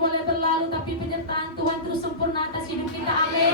boleh berlalu, tapi penyertaan Tuhan terus sempurna atas hidup kita. Amin.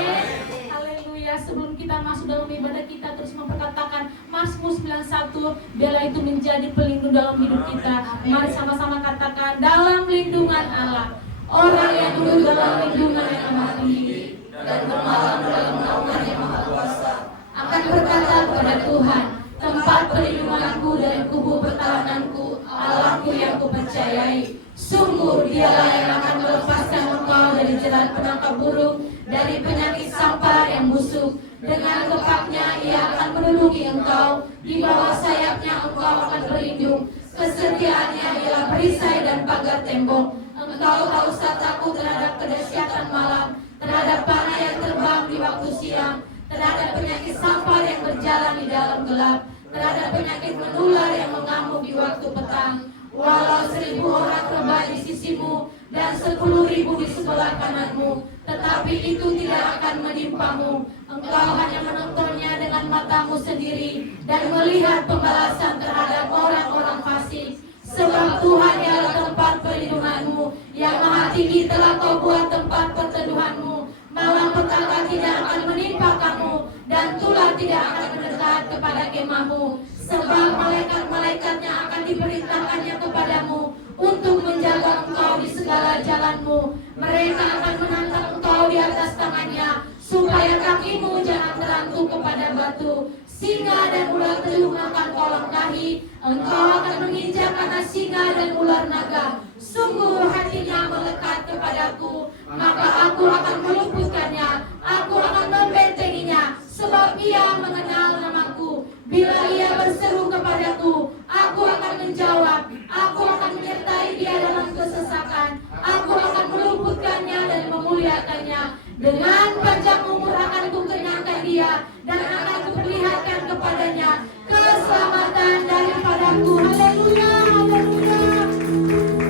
Haleluya. Sebelum kita masuk dalam ibadah, kita terus memperkatakan Mazmur 91, biarlah itu menjadi pelindung dalam hidup kita. Mari sama-sama katakan, dalam lindungan Allah, orang yang duduk dalam lindungan yang amat tinggi dan bermalam dalam naungan yang maha kuasa akan berkata kepada Tuhan, tempat perlindunganku dan kubu pertahananku, Allahku yang kupercayai. Sungguh dialah yang akan melepaskan engkau dari jerat penangkap burung, dari penyakit sampar yang busuk. Dengan kepaknya ia akan menduduki engkau, di bawah sayapnya engkau akan berlindung. Kesetiaannya ialah perisai dan pagar tembok. Engkau tak usah takut terhadap kedahsyatan malam, terhadap panah yang terbang di waktu siang, terhadap penyakit sampar yang berjalan di dalam gelap, terhadap penyakit menular yang mengamuk di waktu petang. Walau 1000 orang rebah di sisimu dan 10.000 di sebelah kananmu, tetapi itu tidak akan menimpamu. Engkau hanya menontonnya dengan matamu sendiri dan melihat pembalasan terhadap orang-orang fasik. Sebab Tuhan ialah tempat perlindunganmu, yang maha tinggi telah kau buat tempat perteduhanmu. Malam petaka tidak akan menimpa kamu, dan tulah tidak akan mendekat kepada kemahmu. Sebab malaikat-malaikatnya akan diperintahkannya kepadamu untuk menjaga engkau di segala jalanmu. Mereka akan menantang engkau di atas tangannya, supaya kakimu jangan terantuk kepada batu. Singa dan ular telung akan kau langkahi, engkau akan menginjak anak singa dan ular naga. Sungguh hatinya melekat kepadaku, maka aku akan meluputkannya, aku akan membentenginya, sebab ia mengenal namaku. Bila ia berseru kepadaku, aku akan menjawab, aku akan menyertai dia dalam kesesakan, aku akan meluputkannya dan memuliakannya. Dengan panjang umur akan kukenyangkan dia, dan akan kuperlihatkan kepadanya keselamatan daripadaku. Haleluya, haleluya.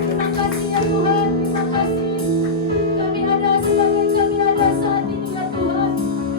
Terima kasih ya Tuhan, terima kasih. Kami ada sebagai kami ada saat ini ya Tuhan.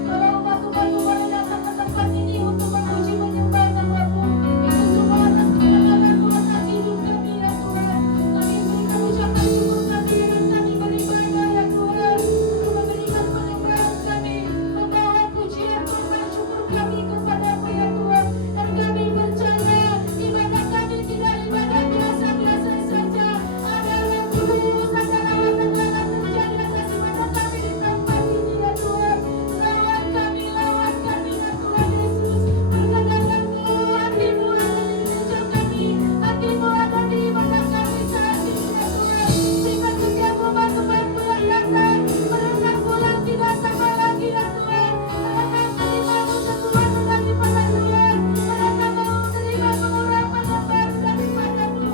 Kalau umat-umat-Mu boleh datang ke tempat ini untuk memuji menyembah nama-Mu, itu semua atas kebenaran-Mu atas hidup kami ya Tuhan. Kami berikan ucapan syukur kami dengan kami beribadah ya Tuhan, untuk memberikan penyembahan kami, membawa pujian korban syukur kami kepada-Mu ya Tuhan. Dan kami percaya ibadah kami tidak ibadah biasa-biasa saja. Ada yang tulus, ada lawat dan lawat terjadi atas ibadah kami di tempat ini ya Tuhan. Lawat kami ya Tuhan Yesus. Perkenalan-Mu, hati-Mu ada di gereja kami, hati-Mu ada di ibadah kami saat ini ya Tuhan. Sehingga setiap umat-Mu yang datang merenang pulang tidak sama lagi ya Tuhan. Mereka terima sentuhan daripada Tuhan, mereka mau menerima pengurapan yang baru daripada-Mu.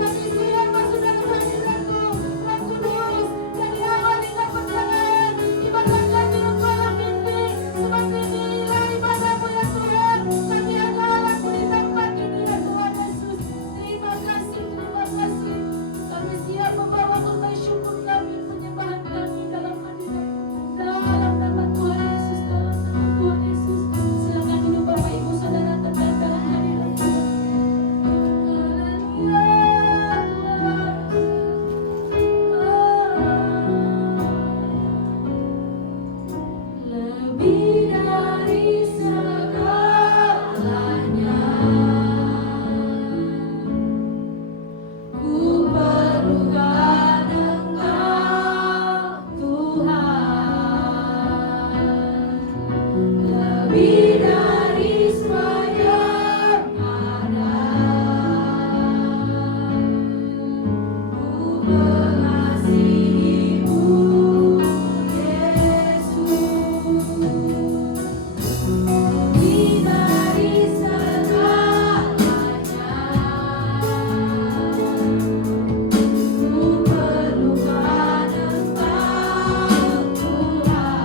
Kami siap masuk dalam hadirat-Mu, Roh Kudus. Dari awal hingga pertengahan ibadah kami Engkau pimpin, sebab inilah ibadah-Mu ya Tuhan. Kami adalah alat-Mu di tempat ini ya Tuhan Yesus. Terima kasih, terima kasih. Kami siap membawa korban syukur kami, penyembahan kami dalam hadirat-Mu. Dalam nama Tuhan Yesus, dalam nama Tuhan Yesus. Silakan duduk Bapak Ibu Saudara tetap dalam hadirat Tuhan. Haleluya Tuhan. Lebih dari segalanya, ku perlukan Engkau Tuhan. Lebih dari semua yang ada, ku mengasihi-Mu Yesus. Lebih dari segalanya, ku perlukan Engkau Tuhan.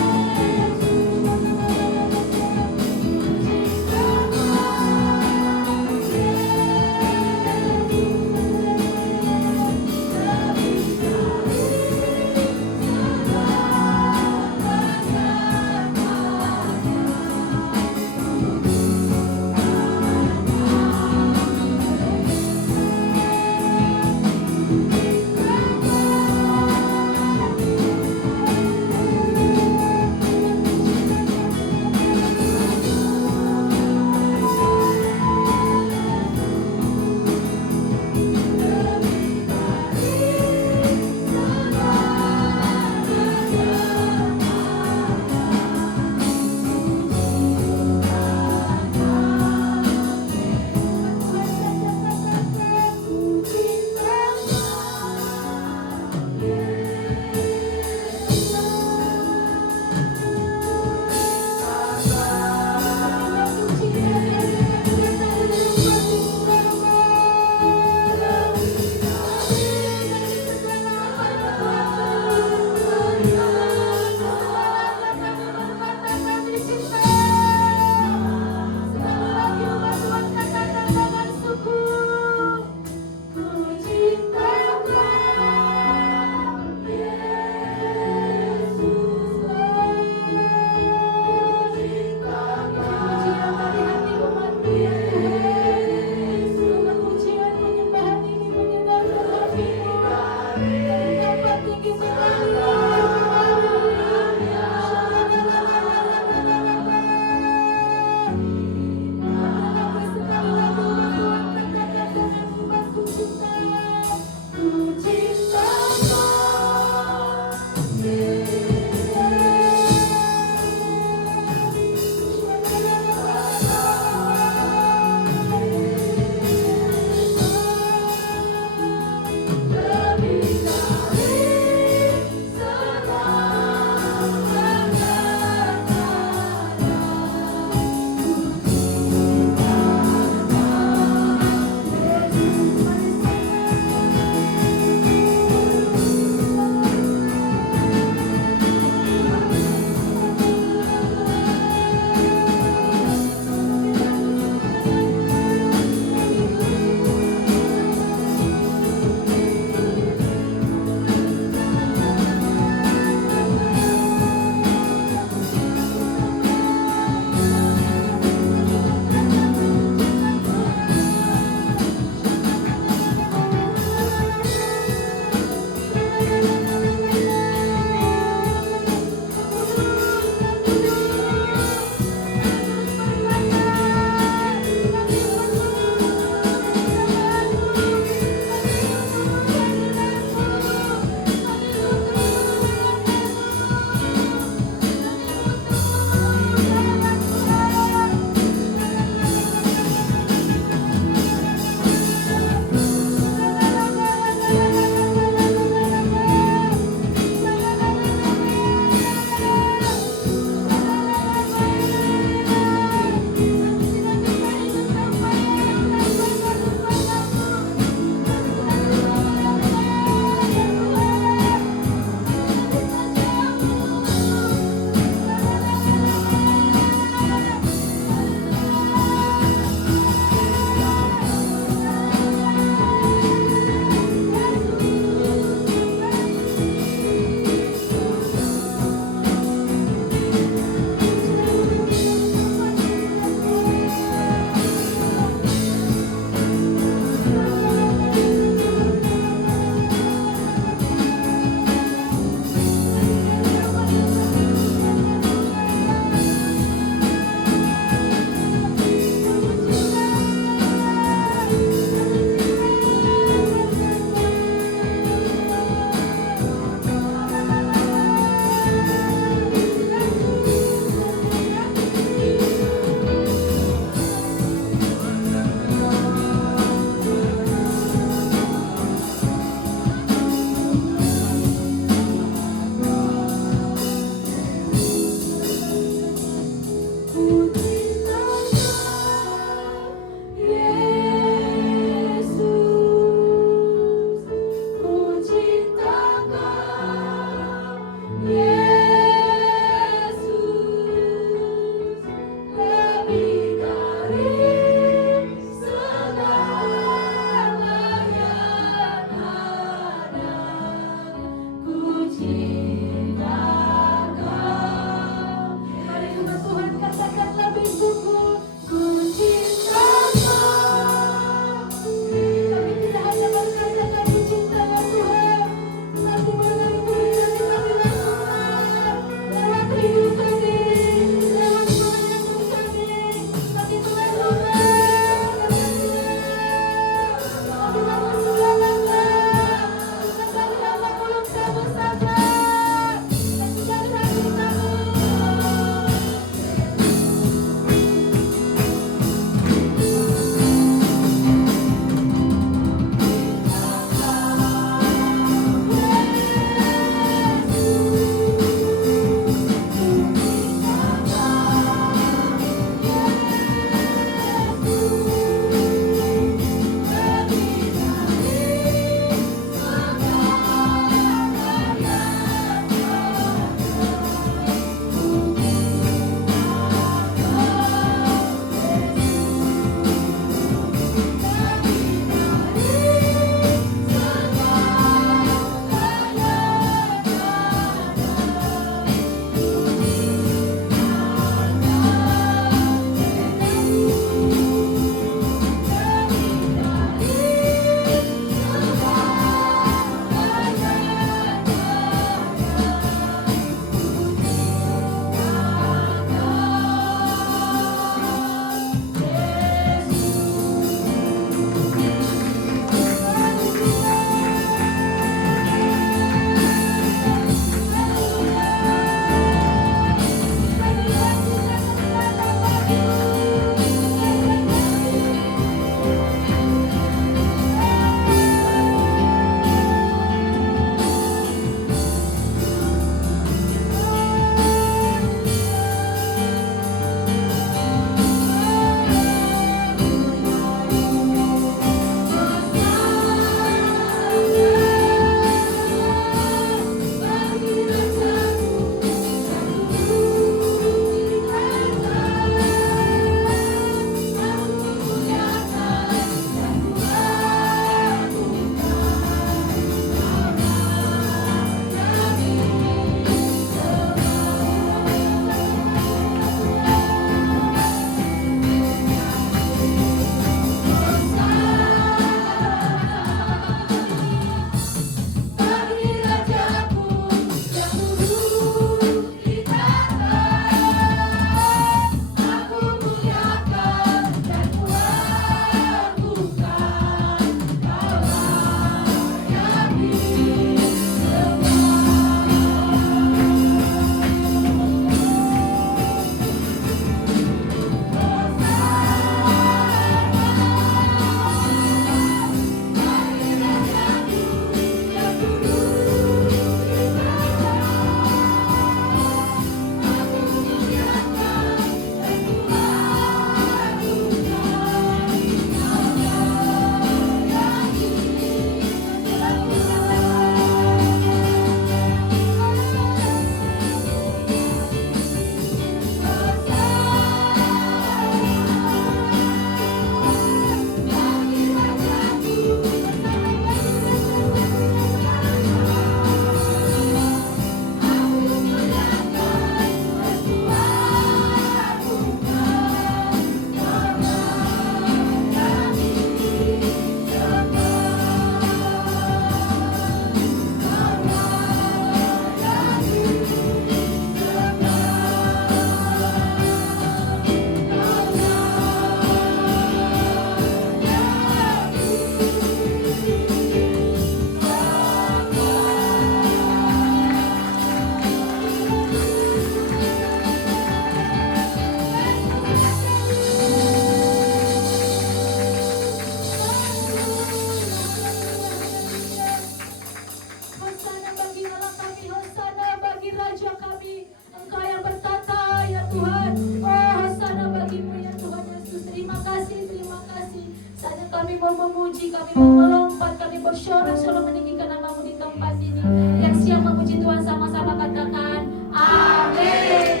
Hosana bagi Allah kami, Hosana bagi Raja kami. Engkau yang bertata ya Tuhan. Oh Hosana bagimu ya Tuhan Yesus. Terima kasih, terima kasih. Saatnya kami mau memuji, kami mau melompat, kami bersorak-sorak meninggikan namamu di tempat ini. Yang siap memuji Tuhan sama-sama katakan amin.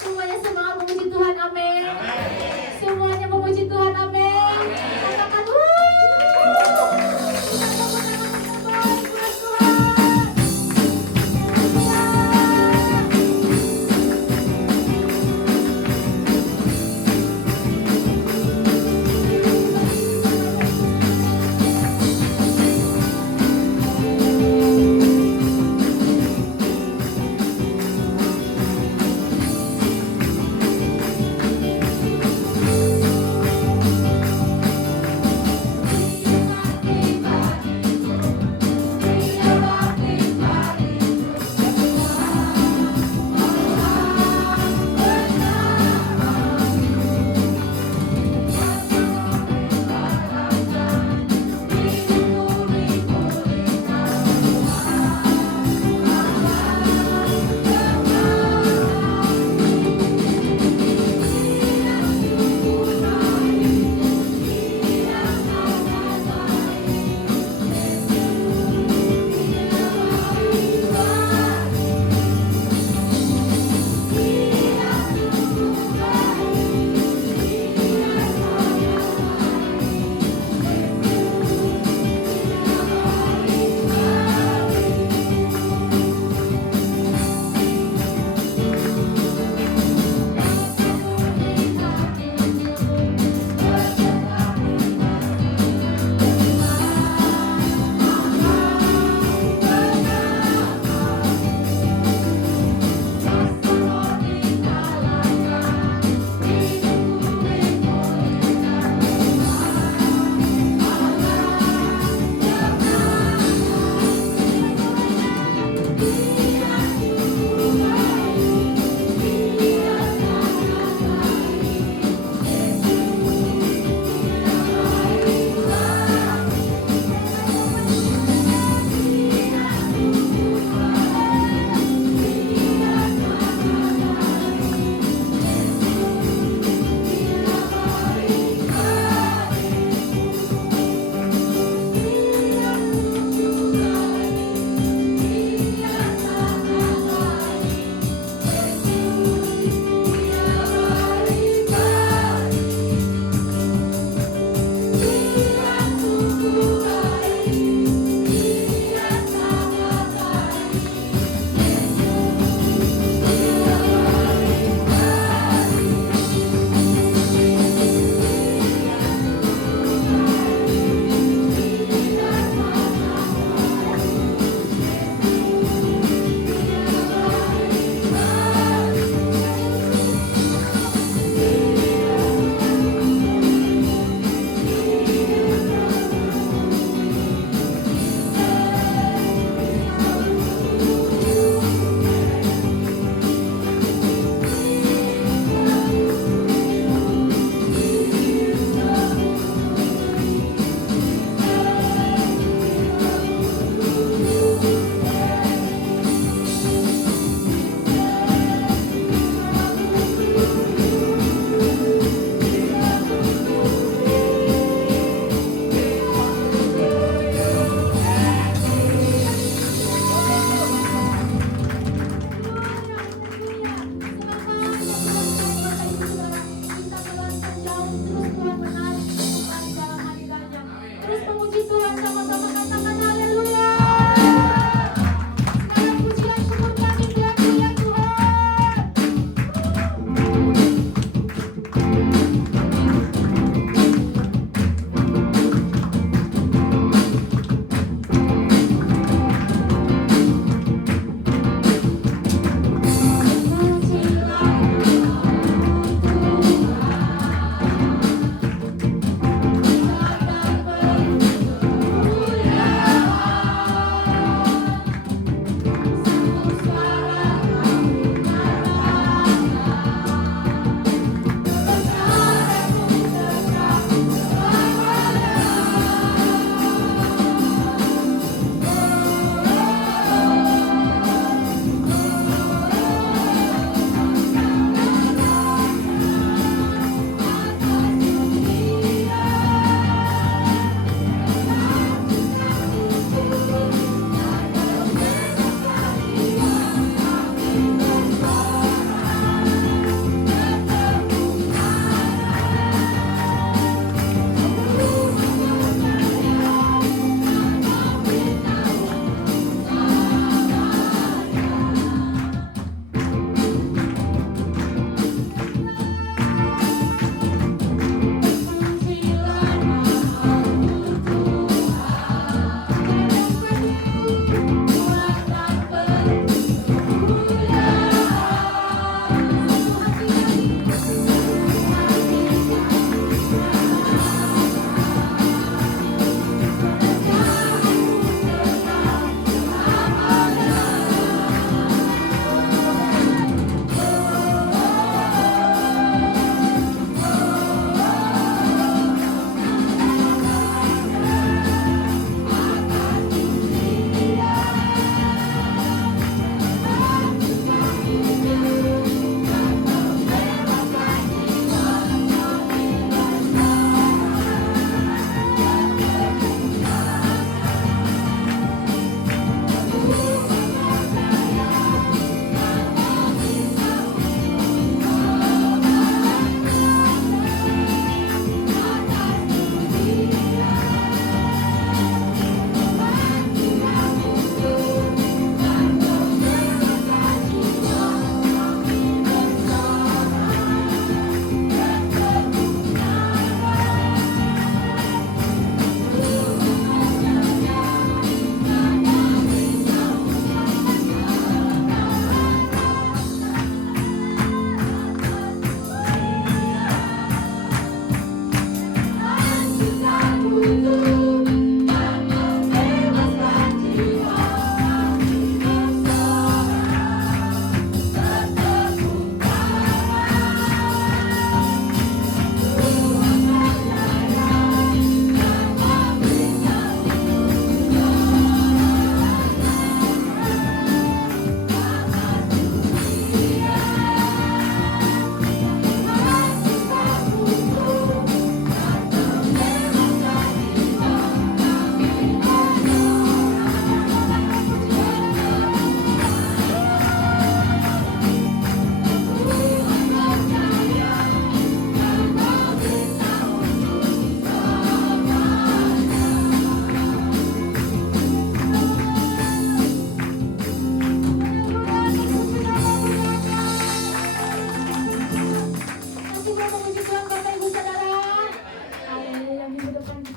Semuanya semangat memuji Tuhan, amin. Semuanya memuji Tuhan, amin. Katakan kita berbuat buat Tuhan.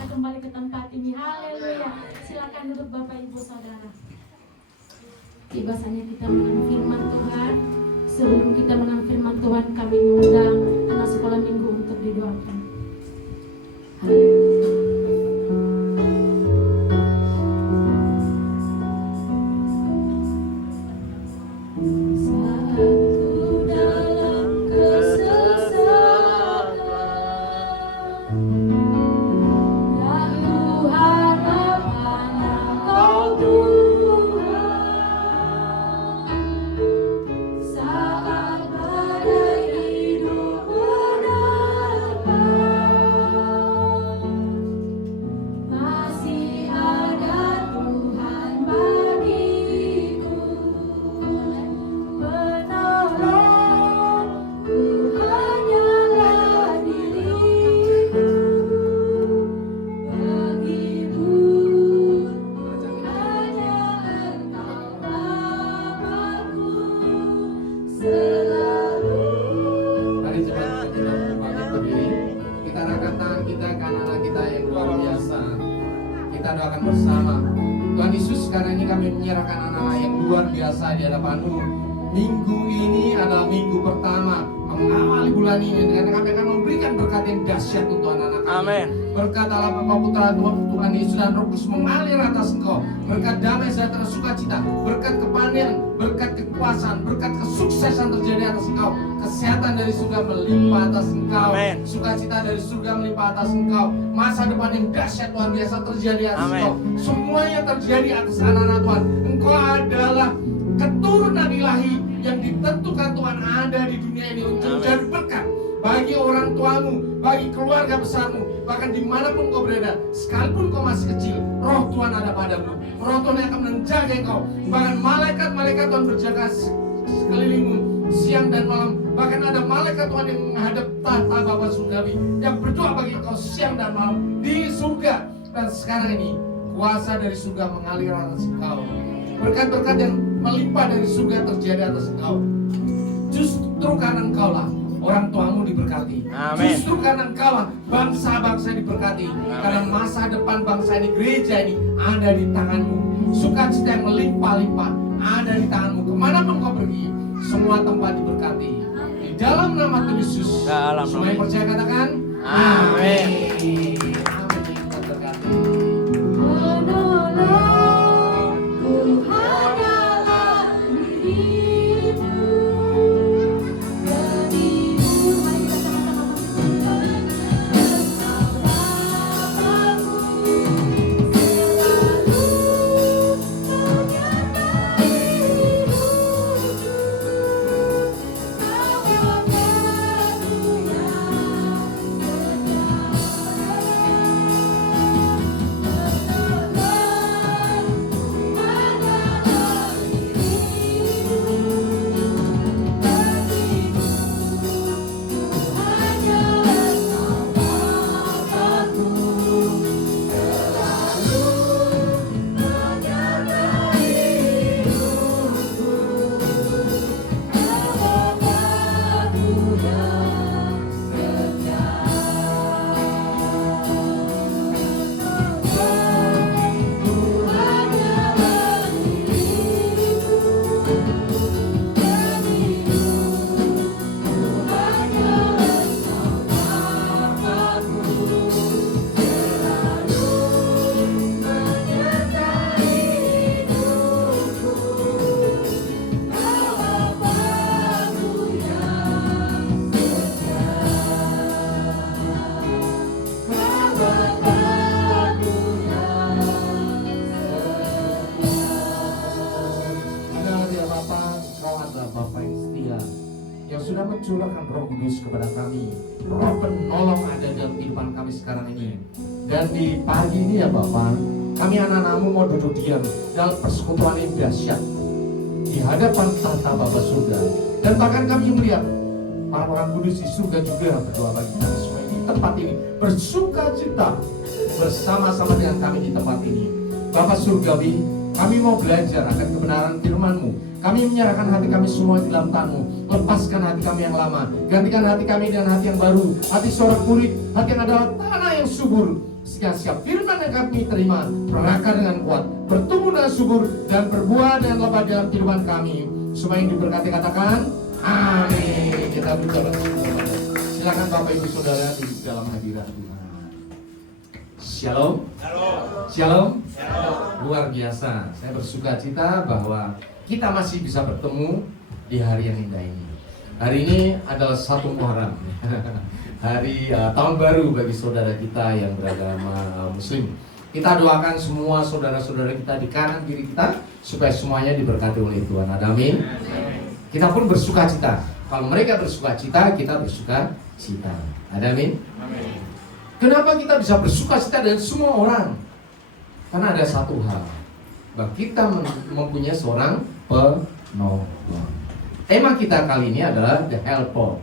kembali ke tempat ini. Haleluya. Silakan duduk Bapak Ibu Saudara. Tiba saatnya kita mengenang firman Tuhan. Sebelum kita mengenang firman Tuhan, kami mengundang anak sekolah minggu untuk didoakan. Haleluya. Di hadapanmu. Minggu ini adalah minggu pertama mengawali bulan ini, dan kami akan memberikan berkat yang dahsyat untuk anak-anak kami. Amin. Berkat Allah Bapa Putra Tuhan Yesus dan Roh Kudus mengalir atas engkau. Berkat damai sejahtera sukacita, berkat kepanen, berkat kekuasaan, berkat kesuksesan terjadi atas engkau. Kesehatan dari surga melimpah atas engkau. Amin. Sukacita dari surga melimpah atas engkau. Masa depan yang dahsyat luar biasa terjadi atas Amin. engkau. Semuanya terjadi atas anak-anak Tuhan. Engkau adalah keturunan ilahi yang ditentukan Tuhan ada di dunia ini untuk menjadi berkat bagi orang tuamu, bagi keluarga besarmu, bahkan dimanapun kau berada, sekalipun kau masih kecil, roh Tuhan ada padamu. Roh Tuhan yang akan menjaga engkau. Bahkan malaikat-malaikat Tuhan berjaga sekelilingmu siang dan malam. Bahkan ada malaikat Tuhan yang menghadap tahta Bapa surgawi yang berdoa bagi engkau siang dan malam di surga. Dan sekarang ini kuasa dari surga mengalir atas engkau. Berkat-berkat yang melimpah dari surga terjadi atas engkau. Justru karena engkau lah orang tuamu diberkati. Amin. Justru karena engkau lah bangsa-bangsa diberkati. Amin. Karena masa depan bangsa ini, gereja ini ada di tanganmu. Sukacita yang melimpah-limpah ada di tanganmu. Kemanapun kau pergi, semua tempat diberkati. Di dalam nama Tuhan Yesus. Dalam nama Semua yang percaya katakan Amin. Amin. Kita berkati. sudah mencurahkan Roh Kudus kepada kami. Roh penolong ada dalam kehidupan kami sekarang ini. Dan di pagi ini ya Bapak, kami anak-anakmu mau duduk diam dalam persekutuan yang dahsyat di hadapan tahta Bapa surga. Dan bahkan kami melihat para orang kudus di surga juga berdoa bagi kami semua di tempat ini, bersuka cita bersama-sama dengan kami di tempat ini. Bapak surgawi, kami mau belajar akan kebenaran firman-Mu. Kami menyerahkan hati kami semua di dalam tangan-Mu. Lepaskan hati kami yang lama, gantikan hati kami dengan hati yang baru, hati seorang murid, hati yang adalah tanah yang subur. sehingga setiap firman yang kami terima berakar dengan kuat, bertumbuh dengan subur, dan berbuah dengan lebat dalam kehidupan kami. Semua yang diberkati katakan amin. Kita berdoa. Silakan Bapak Ibu Saudara duduk dalam hadirat Tuhan. Shalom. Shalom. Luar biasa. Saya bersuka cita bahwa kita masih bisa bertemu di hari yang indah ini. Hari ini adalah 1 Muharram. Hari tahun baru bagi saudara kita yang beragama Muslim. Kita doakan semua saudara-saudara kita di kanan kiri kita supaya semuanya diberkati oleh Tuhan. Amin. Kita pun bersuka cita. Kalau mereka bersuka cita, kita bersuka cita. Amin. Kenapa kita bisa bersuka cita dengan semua orang? Karena ada satu hal, bahwa kita mempunyai seorang penolong. Tema kita kali ini adalah The Helper,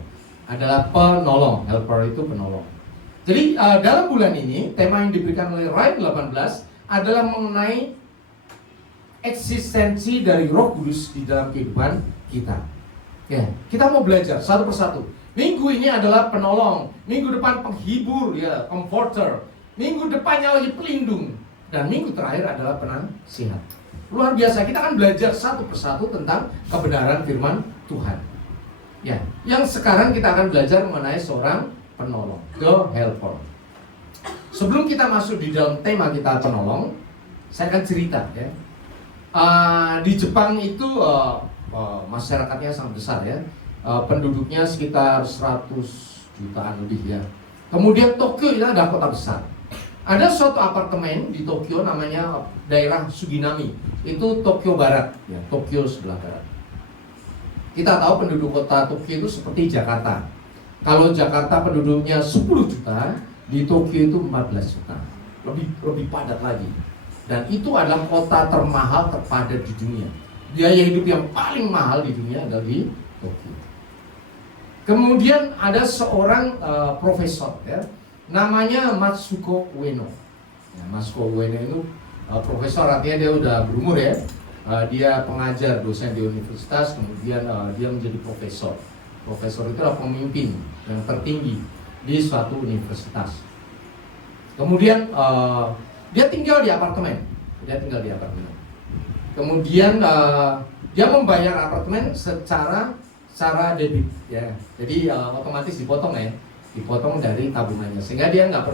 adalah penolong. Helper itu penolong. Jadi dalam bulan ini, tema yang diberikan oleh Ryan 18 adalah mengenai eksistensi dari Roh Kudus di dalam kehidupan kita. Ya, kita mau belajar satu persatu. Minggu ini adalah penolong, minggu depan penghibur, ya, comforter. Minggu depannya lagi pelindung, dan minggu terakhir adalah penasihat. Luar biasa, kita akan belajar satu persatu tentang kebenaran firman Tuhan. Ya, yang sekarang kita akan belajar mengenai seorang penolong, the helper. Sebelum kita masuk di dalam tema kita penolong, saya akan cerita ya. Di Jepang itu masyarakatnya sangat besar ya. Penduduknya sekitar 100 jutaan lebih ya. Kemudian Tokyo itu adalah kota besar. Ada suatu apartemen di Tokyo namanya daerah Suginami. Itu Tokyo Barat ya, Tokyo sebelah barat. Kita tahu penduduk kota Tokyo itu seperti Jakarta. Kalau Jakarta penduduknya 10 juta, di Tokyo itu 14 juta. Lebih padat lagi. Dan itu adalah kota termahal terpadat di dunia. Biaya hidup yang paling mahal di dunia adalah di Tokyo. Kemudian ada seorang profesor ya, namanya Matsuko Ueno. Ya, Matsuko Ueno itu profesor, artinya dia udah berumur ya. Dia pengajar, dosen di universitas, kemudian dia menjadi profesor. Profesor itu adalah pemimpin yang tertinggi di suatu universitas. Kemudian dia tinggal di apartemen. Kemudian dia membayar apartemen secara debit ya. Jadi otomatis dipotong ya, dipotong dari tabungannya, sehingga dia nggak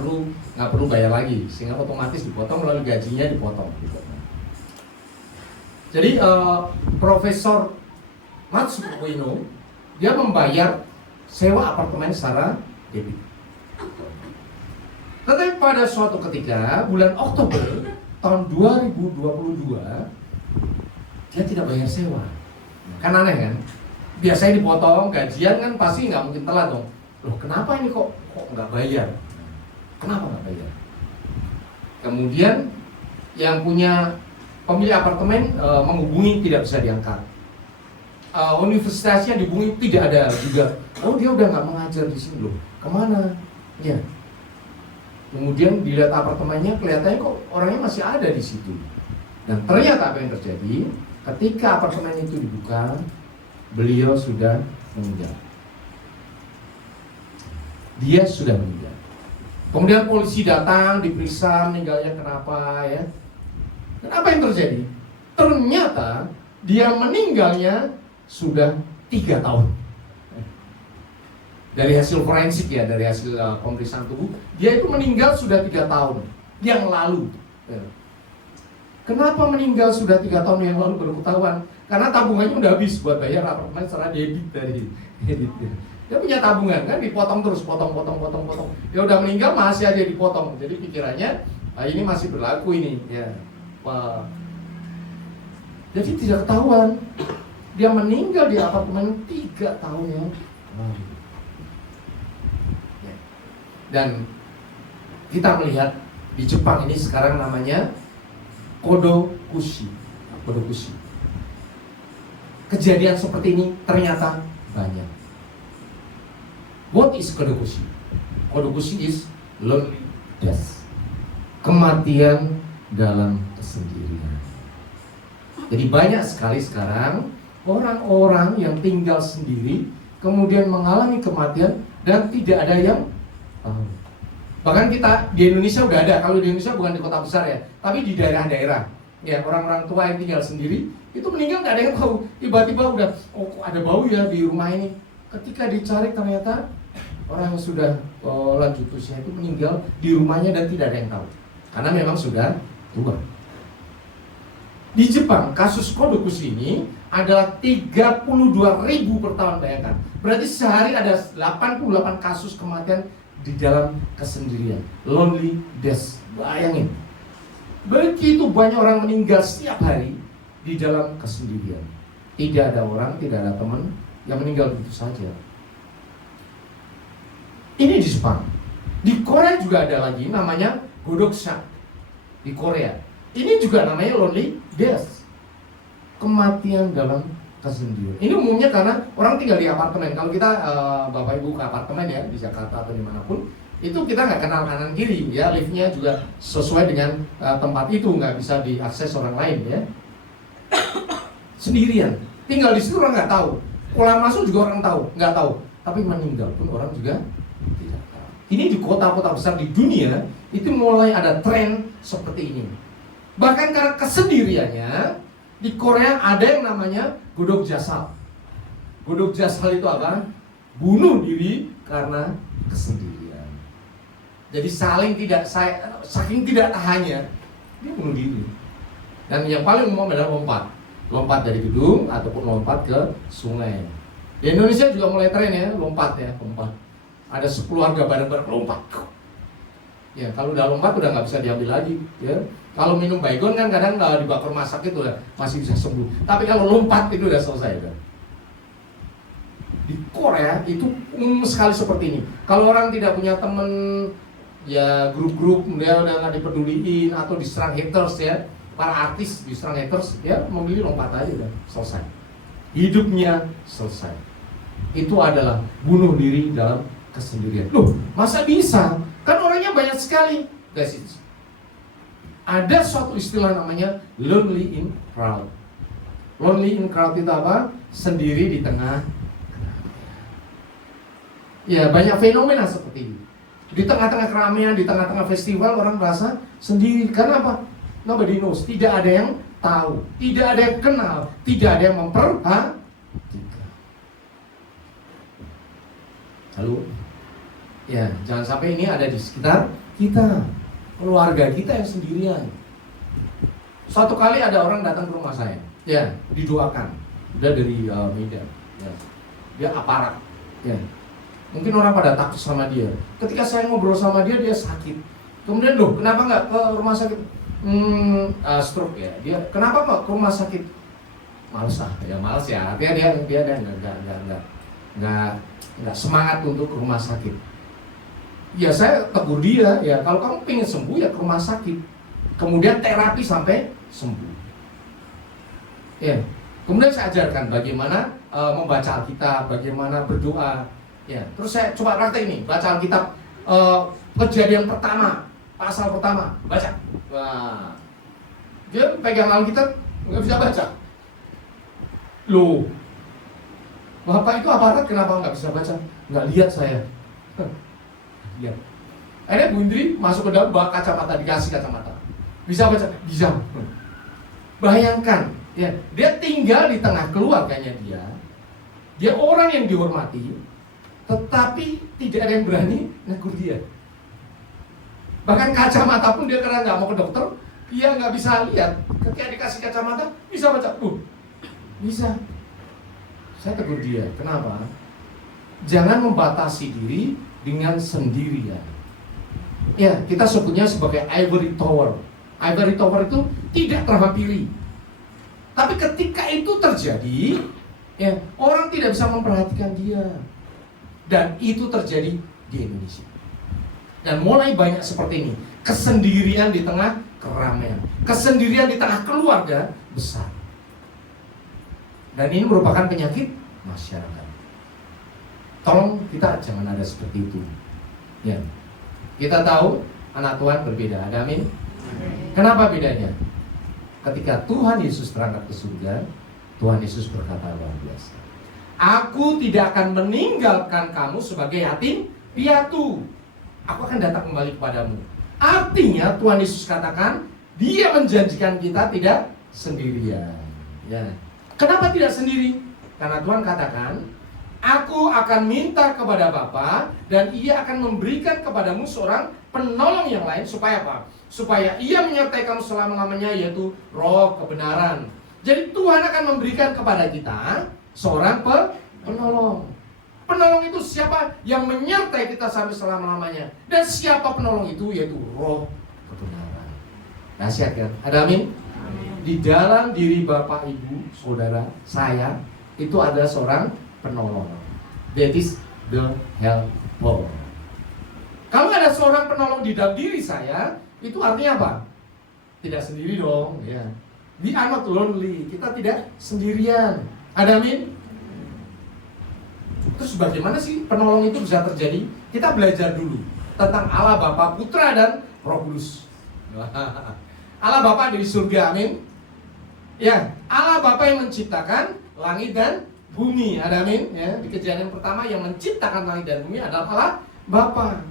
perlu bayar lagi, sehingga otomatis dipotong lalu gajinya dipotong. Jadi Profesor Matsuko Ueno dia membayar sewa apartemen secara debit. Tetapi pada suatu ketika bulan Oktober tahun 2022 dia tidak bayar sewa. Kan aneh kan? Biasanya dipotong gajian kan pasti nggak mungkin telat dong. Loh kenapa ini kok nggak bayar? Kenapa nggak bayar? Kemudian yang punya pemilik apartemen menghubungi, tidak bisa diangkat. Universitasnya dihubungi, tidak ada juga. Oh dia udah nggak mengajar di sini loh. Kemana? Ya. Kemudian dilihat apartemennya, kelihatannya kok orangnya masih ada di situ. Dan ternyata apa yang terjadi? Ketika apartemen itu dibuka, beliau sudah meninggal. Dia sudah meninggal. Kemudian polisi datang, diperiksa meninggalnya kenapa ya. Dan apa yang terjadi? Ternyata dia meninggalnya sudah 3 tahun. Dari hasil forensik ya, dari hasil pemeriksaan tubuh, dia itu meninggal sudah 3 tahun yang lalu. Kenapa meninggal sudah 3 tahun yang lalu baru ketahuan? Karena tabungannya udah habis buat bayar apartemen secara debit dari dia punya tabungan kan, dipotong terus, potong. Dia udah meninggal masih aja dipotong. Jadi pikirannya ini masih berlaku ini ya. Jadi tidak ketahuan. Dia meninggal di apartemen 3 tahun yang lalu. Dan kita melihat di Jepang ini sekarang namanya Kodokushi. Kejadian seperti ini ternyata banyak. What is Kodokushi? Kodokushi is lonely death. Kematian dalam kesendirian. Jadi banyak sekali sekarang orang-orang yang tinggal sendiri kemudian mengalami kematian dan tidak ada yang tahu. Bahkan kita di Indonesia udah ada, kalau di Indonesia bukan di kota besar ya, tapi di daerah-daerah. Ya, orang-orang tua yang tinggal sendiri, itu meninggal nggak ada yang tahu. Tiba-tiba udah, oh kok ada bau ya di rumah ini. Ketika dicari ternyata orang yang sudah lanjut usia itu meninggal di rumahnya dan tidak ada yang tahu. Karena memang sudah tua. Di Jepang, kasus kodokus ini adalah 32.000 per tahun, bayangkan. Berarti sehari ada 88 kasus kematian di dalam kesendirian. Lonely death, bayangin. Begitu banyak orang meninggal setiap hari di dalam kesendirian. Tidak ada orang, tidak ada teman yang meninggal begitu saja. Ini di Jepang. Di Korea juga ada lagi namanya godoksha. Di Korea. Ini juga namanya lonely death. Kematian dalam kesendirian. Ini umumnya karena orang tinggal di apartemen. Kalau kita Bapak Ibu ke apartemen ya di Jakarta atau dimanapun, itu kita nggak kenal kanan kiri ya, liftnya juga sesuai dengan tempat itu, nggak bisa diakses orang lain ya. Sendirian, tinggal di situ orang nggak tahu. Keluar masuk juga orang tahu, nggak tahu. Tapi meninggal pun orang juga tidak tahu. Ini di kota-kota besar di dunia itu mulai ada tren seperti ini. Bahkan karena kesendiriannya, di Korea ada yang namanya godok jasal. Godok jasal itu apa? Bunuh diri karena kesendirian. Jadi saking tidak tahannya, dia bunuh diri. Dan yang paling umum adalah lompat dari gedung ataupun lompat ke sungai. Di Indonesia juga mulai tren ya, lompat. Ada 10 warga bareng-bareng lompat. Ya, kalau udah lompat udah nggak bisa diambil lagi ya. Kalau minum baygon kan kadang nggak dibawa ke rumah sakit udah masih bisa sembuh. Tapi kalau lompat itu udah selesai udah. Di Korea itu umum sekali seperti ini. Kalau orang tidak punya teman ya, grup-grup dia udah nggak dipeduliin atau diserang haters ya, para artis diserang haters ya, memilih lompat aja udah selesai. Hidupnya selesai. Itu adalah bunuh diri dalam kesendirian. Loh, masa bisa? Kan orangnya banyak sekali. Guys, ada suatu istilah namanya lonely in crowd. Lonely in crowd itu apa? Sendiri di tengah. Ya, banyak fenomena seperti ini. Di tengah-tengah keramaian, di tengah-tengah festival orang merasa sendiri. Karena apa? Nobody knows. Tidak ada yang tahu, tidak ada yang kenal, tidak ada yang memperhatikan. Lalu, ya jangan sampai ini ada di sekitar kita, keluarga kita yang sendirian. Suatu kali ada orang datang ke rumah saya, ya didoakan, dia dari Medan, ya. Dia aparat, ya. Mungkin orang pada takut sama dia. Ketika saya ngobrol sama dia, dia sakit. Kemudian loh, kenapa nggak ke rumah sakit? Stroke ya. Dia kenapa nggak ke rumah sakit? Males ya. Artinya dia nggak semangat untuk ke rumah sakit. Ya saya tegur dia, ya kalau kamu pengen sembuh ya ke rumah sakit. Kemudian terapi sampai sembuh. Ya. Kemudian saya ajarkan bagaimana membaca Alkitab, bagaimana berdoa. Ya, terus saya coba praktek ini, baca Alkitab Kejadian pertama, pasal pertama, baca. Wah, dia pegang Alkitab nggak bisa baca. Loh, Bapak itu aparat kenapa nggak bisa baca? Nggak lihat saya. Lihat. Akhirnya Bu Indri masuk ke dalam, bawa kacamata, dikasih kacamata. Bisa baca? Bisa. Bayangkan, ya, dia tinggal di tengah keluarganya dia. Dia orang yang dihormati, tetapi tidak ada yang berani negur dia. Bahkan kacamata pun dia karena nggak mau ke dokter, dia nggak bisa lihat. Ketika dikasih kacamata, bisa baca. Bisa. Saya tegur dia. Kenapa? Jangan membatasi diri dengan sendirian. Ya, kita sebutnya sebagai ivory tower. Ivory tower itu tidak terhampiri. Tapi ketika itu terjadi, ya, orang tidak bisa memperhatikan dia. Dan itu terjadi di Indonesia. Dan mulai banyak seperti ini. Kesendirian di tengah keramaian. Kesendirian di tengah keluarga besar. Dan ini merupakan penyakit masyarakat. Tolong kita jangan ada seperti itu. Ya. Kita tahu anak Tuhan berbeda. Ada amin? Kenapa bedanya? Ketika Tuhan Yesus terangkat ke surga, Tuhan Yesus berkata luar biasa. Aku tidak akan meninggalkan kamu sebagai yatim piatu. aku akan datang kembali kepadamu. Artinya Tuhan Yesus katakan, Dia menjanjikan kita tidak sendirian. Ya. Kenapa tidak sendiri? Karena Tuhan katakan, aku akan minta kepada Bapa dan Ia akan memberikan kepadamu seorang penolong yang lain. Supaya apa? Supaya Ia menyertai kamu selama-lamanya, yaitu Roh kebenaran. Jadi Tuhan akan memberikan kepada kita seorang penolong. Penolong itu siapa? Yang menyertai kita sampai selama-lamanya. Dan siapa penolong itu? Yaitu Roh kebenaran. Dahsyat kan? Ada amin? Di dalam diri Bapak, Ibu, Saudara, saya, itu ada seorang penolong. That is the helper. Kalau ada seorang penolong di dalam diri saya, itu artinya apa? Tidak sendiri dong, ya. We are not lonely. Kita tidak sendirian. Ada amin? Terus bagaimana sih penolong itu bisa terjadi? Kita belajar dulu tentang Allah Bapa, Putra, dan Roh Kudus. Allah Bapa di surga, amin. Ya, Allah Bapa yang menciptakan langit dan bumi, ada amin. Ya, di kejadian pertama yang menciptakan langit dan bumi adalah Allah Bapa.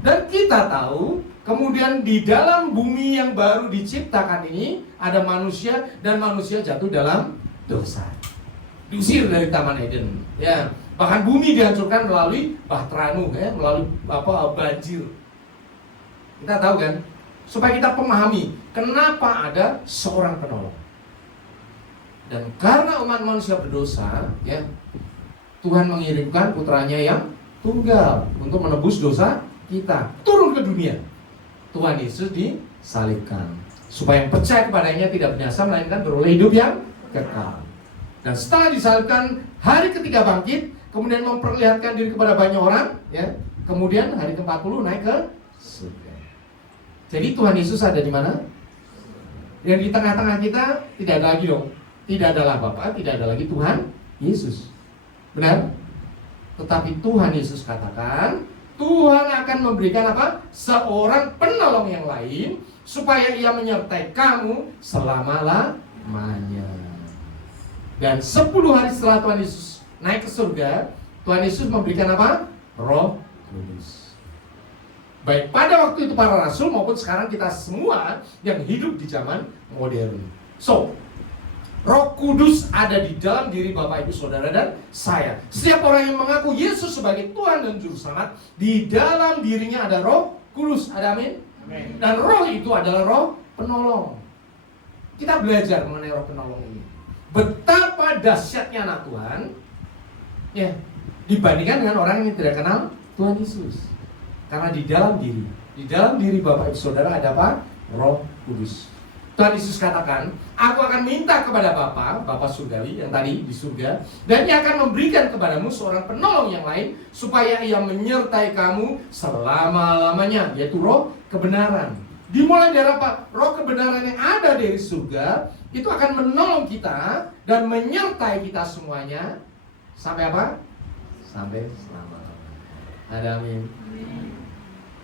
Dan kita tahu, kemudian di dalam bumi yang baru diciptakan ini ada manusia, dan manusia jatuh dalam dosa. Diusir dari Taman Eden. Ya, bahkan bumi dihancurkan melalui Bahtera Nuh, ya, melalui banjir. Kita tahu kan? Supaya kita pahami kenapa ada seorang penolong. Dan karena umat manusia berdosa, ya, Tuhan mengirimkan putranya yang tunggal untuk menebus dosa kita, turun ke dunia. Tuhan Yesus disalibkan supaya yang percaya kepadanya tidak binasa melainkan beroleh hidup yang kekal. Dan setelah disalibkan, hari ketiga bangkit, kemudian memperlihatkan diri kepada banyak orang, ya. Kemudian hari ke-40 naik ke surga. Jadi Tuhan Yesus ada di mana? Yang di tengah-tengah kita tidak ada lagi dong. Tidak adalah Bapa, tidak ada lagi Tuhan Yesus. Benar? Tetapi Tuhan Yesus katakan, Tuhan akan memberikan apa? Seorang penolong yang lain, supaya Ia menyertai kamu selama-lamanya. Dan 10 hari setelah Tuhan Yesus naik ke surga, Tuhan Yesus memberikan apa? Roh Kudus. Baik pada waktu itu para rasul maupun sekarang kita semua yang hidup di zaman modern. So, Roh Kudus ada di dalam diri Bapak, Ibu, Saudara, dan saya. Setiap orang yang mengaku Yesus sebagai Tuhan dan Juru Selamat, di dalam dirinya ada Roh Kudus. Ada amin? Amin. Dan Roh itu adalah Roh penolong. Kita belajar mengenai Roh penolong ini. Betapa dahsyatnya anak Tuhan, ya, dibandingkan dengan orang yang tidak kenal Tuhan Yesus. Karena di dalam diri Bapak, Ibu, Saudara ada apa? Roh Kudus. Tuhan Yesus katakan, aku akan minta kepada Bapa surgawi yang tadi di surga, dan Ia akan memberikan kepadamu seorang penolong yang lain, supaya Ia menyertai kamu selama-lamanya, yaitu Roh kebenaran. Dimulai dari apa? Roh kebenaran yang ada dari surga itu akan menolong kita dan menyertai kita semuanya sampai apa? Sampai selama-lamanya. Ada amin.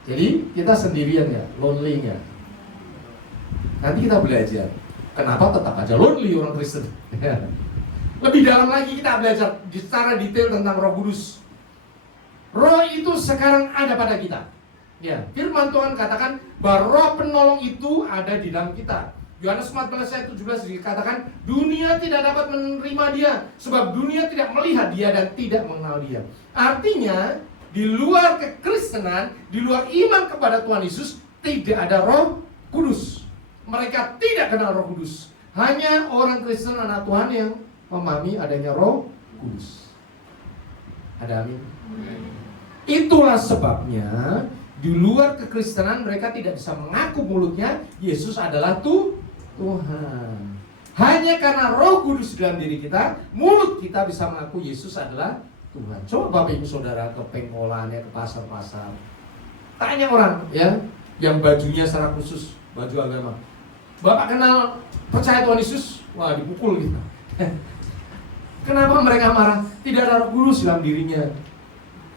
Jadi kita sendirian ya, lonely ya. Nanti kita belajar kenapa tetap aja lonely orang Kristen. Lebih dalam lagi kita belajar secara detail tentang Roh Kudus. Roh itu sekarang ada pada kita. Ya, firman Tuhan katakan bahwa Roh penolong itu ada di dalam kita. Yohanes 14 ayat 17 dikatakan, dunia tidak dapat menerima Dia sebab dunia tidak melihat Dia dan tidak mengenal Dia. Artinya di luar kekristenan, di luar iman kepada Tuhan Yesus, tidak ada Roh Kudus. Mereka tidak kenal Roh Kudus. Hanya orang Kristen anak Tuhan yang memahami adanya Roh Kudus. Ada amin? Itulah sebabnya di luar kekristenan mereka tidak bisa mengaku mulutnya Yesus adalah Tuhan. Hanya karena Roh Kudus dalam diri kita, mulut kita bisa mengaku Yesus adalah Tuhan. Coba Bapak Ibu Saudara ke pengkolannya, ke pasar-pasar, tanya orang ya yang bajunya secara khusus, baju agama, Bapak kenal percaya Tuhan Yesus? Wah, dipukul gitu. Kenapa mereka marah? Tidak ada Roh Kudus dalam dirinya.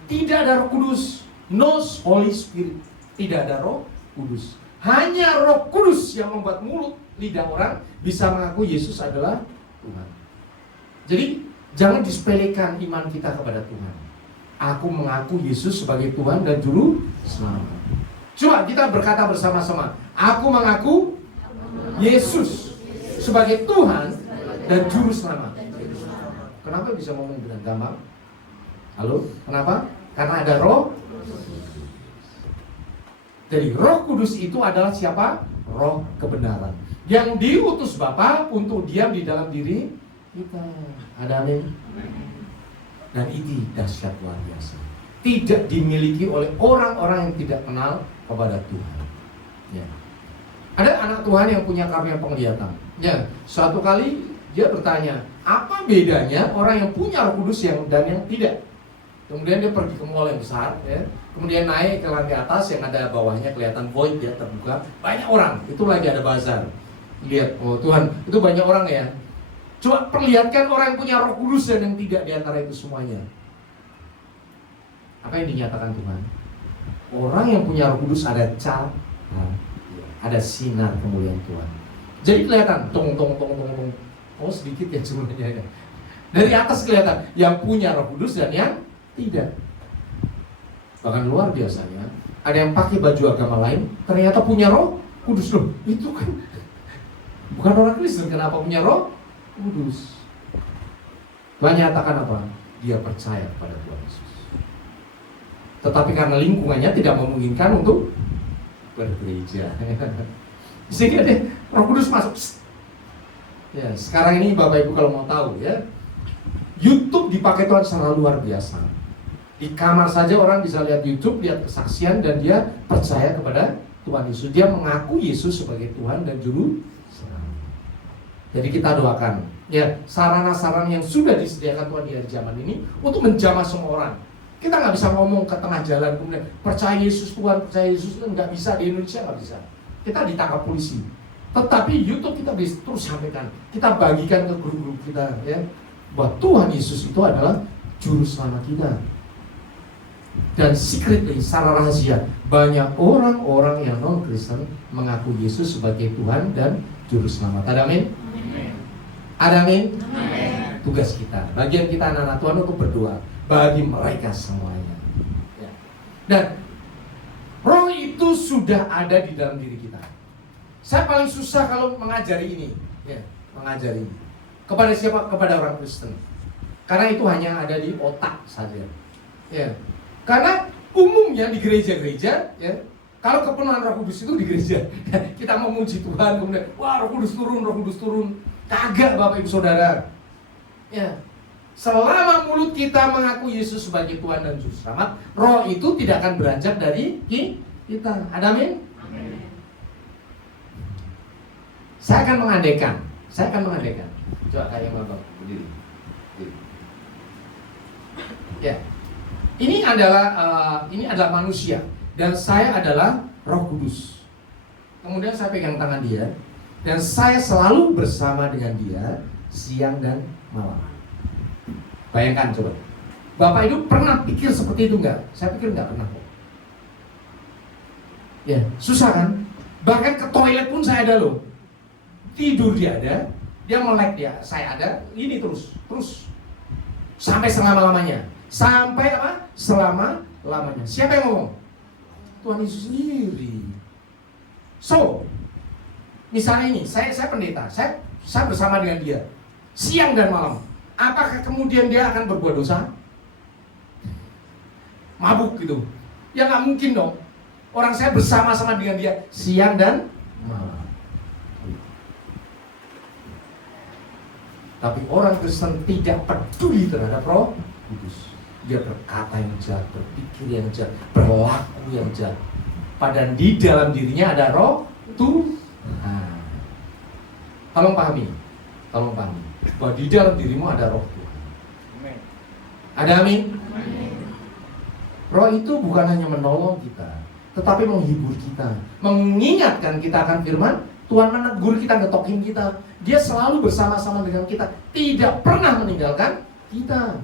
Tidak ada Roh Kudus. No Holy Spirit. Tidak ada Roh Kudus. Hanya Roh Kudus yang membuat mulut, lidah orang bisa mengaku Yesus adalah Tuhan. Jadi jangan disepelekan iman kita kepada Tuhan. Aku mengaku Yesus sebagai Tuhan dan Juru Selamat. Coba kita berkata bersama-sama. Aku mengaku Yesus sebagai Tuhan dan Juru Selamat. Kenapa bisa ngomong dengan gampang? Halo? Kenapa? Karena ada Roh. Jadi Roh Kudus itu adalah siapa? Roh kebenaran yang diutus Bapa untuk diam di dalam diri kita. Ada amin? Dan ini dahsyat luar biasa. Tidak dimiliki oleh orang-orang yang tidak kenal kepada Tuhan. Ya. Ada anak Tuhan yang punya karunia penglihatan. Ya, suatu kali dia bertanya, apa bedanya orang yang punya Roh Kudus dan yang tidak? Kemudian dia pergi ke mall yang besar, ya. Kemudian naik ke lantai atas yang ada bawahnya kelihatan void, ya, terbuka. Banyak orang, itu lagi ada bazar. Lihat, oh Tuhan, itu banyak orang ya. Coba perlihatkan orang yang punya Roh Kudus dan yang tidak di antara itu semuanya. Apa yang dinyatakan Tuhan? Orang yang punya Roh Kudus ada ada sinar kemuliaan Tuhan. Jadi kelihatan tong. Oh sedikit ya sebenarnya. Dari atas kelihatan yang punya Roh Kudus dan yang tidak. Bahkan luar biasanya ada yang pakai baju agama lain ternyata punya Roh Kudus loh. Itu kan bukan orang Kristen, kenapa punya Roh Kudus? Menyatakan apa? Dia percaya kepada Tuhan Yesus. Tetapi karena lingkungannya tidak memungkinkan untuk bergereja. Sehingga deh Roh Kudus masuk. Ya, sekarang ini Bapak Ibu kalau mau tahu ya, YouTube dipakai Tuhan secara luar biasa. Di kamar saja orang bisa lihat YouTube, lihat kesaksian dan dia percaya kepada Tuhan Yesus. Dia mengaku Yesus sebagai Tuhan dan Juru Selamat. Jadi kita doakan ya sarana-sarana yang sudah disediakan Tuhan di hari zaman ini untuk menjamah semua orang. Kita nggak bisa ngomong ke tengah jalan kemudian percaya Yesus Tuhan, percaya Yesus Tuhan, nggak bisa, di Indonesia nggak bisa. Kita ditangkap polisi. Tetapi YouTube kita bisa terus sampaikan, kita bagikan ke grup-grup kita ya, bahwa Tuhan Yesus itu adalah Juru Selamat kita. Dan secretly, secara rahasia, banyak orang-orang yang non-Kristen mengaku Yesus sebagai Tuhan dan Juru Selamat. Ada amin? Ada amin? Tugas kita, bagian kita anak-anak Tuhan untuk berdoa bagi mereka semuanya ya. Dan Roh itu sudah ada di dalam diri kita. Saya paling susah kalau mengajari ini ya, mengajari kepada siapa? Kepada orang Kristen. Karena itu hanya ada di otak saja ya. Karena umumnya di gereja-gereja ya, kalau kepenuhan Roh Kudus itu di gereja kita memuji Tuhan kemudian wah Roh Kudus turun. Kagak Bapak Ibu Saudara ya. Selama mulut kita mengaku Yesus sebagai Tuhan dan Juru Selamat, Roh itu tidak akan beranjak dari kita. Ada amin? Saya akan mengandaikan. Coba kayak Bapak berdiri. Ya. Ini adalah manusia dan saya adalah Roh Kudus. Kemudian saya pegang tangan dia dan saya selalu bersama dengan dia siang dan malam. Bayangkan coba. Bapak itu pernah pikir seperti itu enggak? Saya pikir enggak pernah. Ya, susah kan? Bahkan ke toilet pun saya ada loh. Tidur dia ada, dia melek dia, saya ada, ini terus. Sampai selama-lamanya. Sampai apa? Selama-lamanya. Siapa yang ngomong? Tuhan Yesus sendiri. So, misalnya ini, saya pendeta, saya bersama dengan dia siang dan malam. Apakah kemudian dia akan berbuat dosa? Mabuk gitu? Ya nggak mungkin dong. Orang saya bersama-sama dengan dia siang dan malam. Tapi orang Kristen tidak peduli terhadap Roh Kudus. Dia berkata yang jahat, berpikir yang jahat, berlaku yang jahat. Padahal di dalam dirinya ada Roh Tuhan. Tolong pahami. Bahwa di dalam dirimu ada Roh Tuhan. Amin. Ada amin? Amin. Roh itu bukan hanya menolong kita, tetapi menghibur kita, mengingatkan kita akan firman. Tuhan menegur kita, ngetokin kita. Dia selalu bersama-sama dengan kita, tidak pernah meninggalkan kita.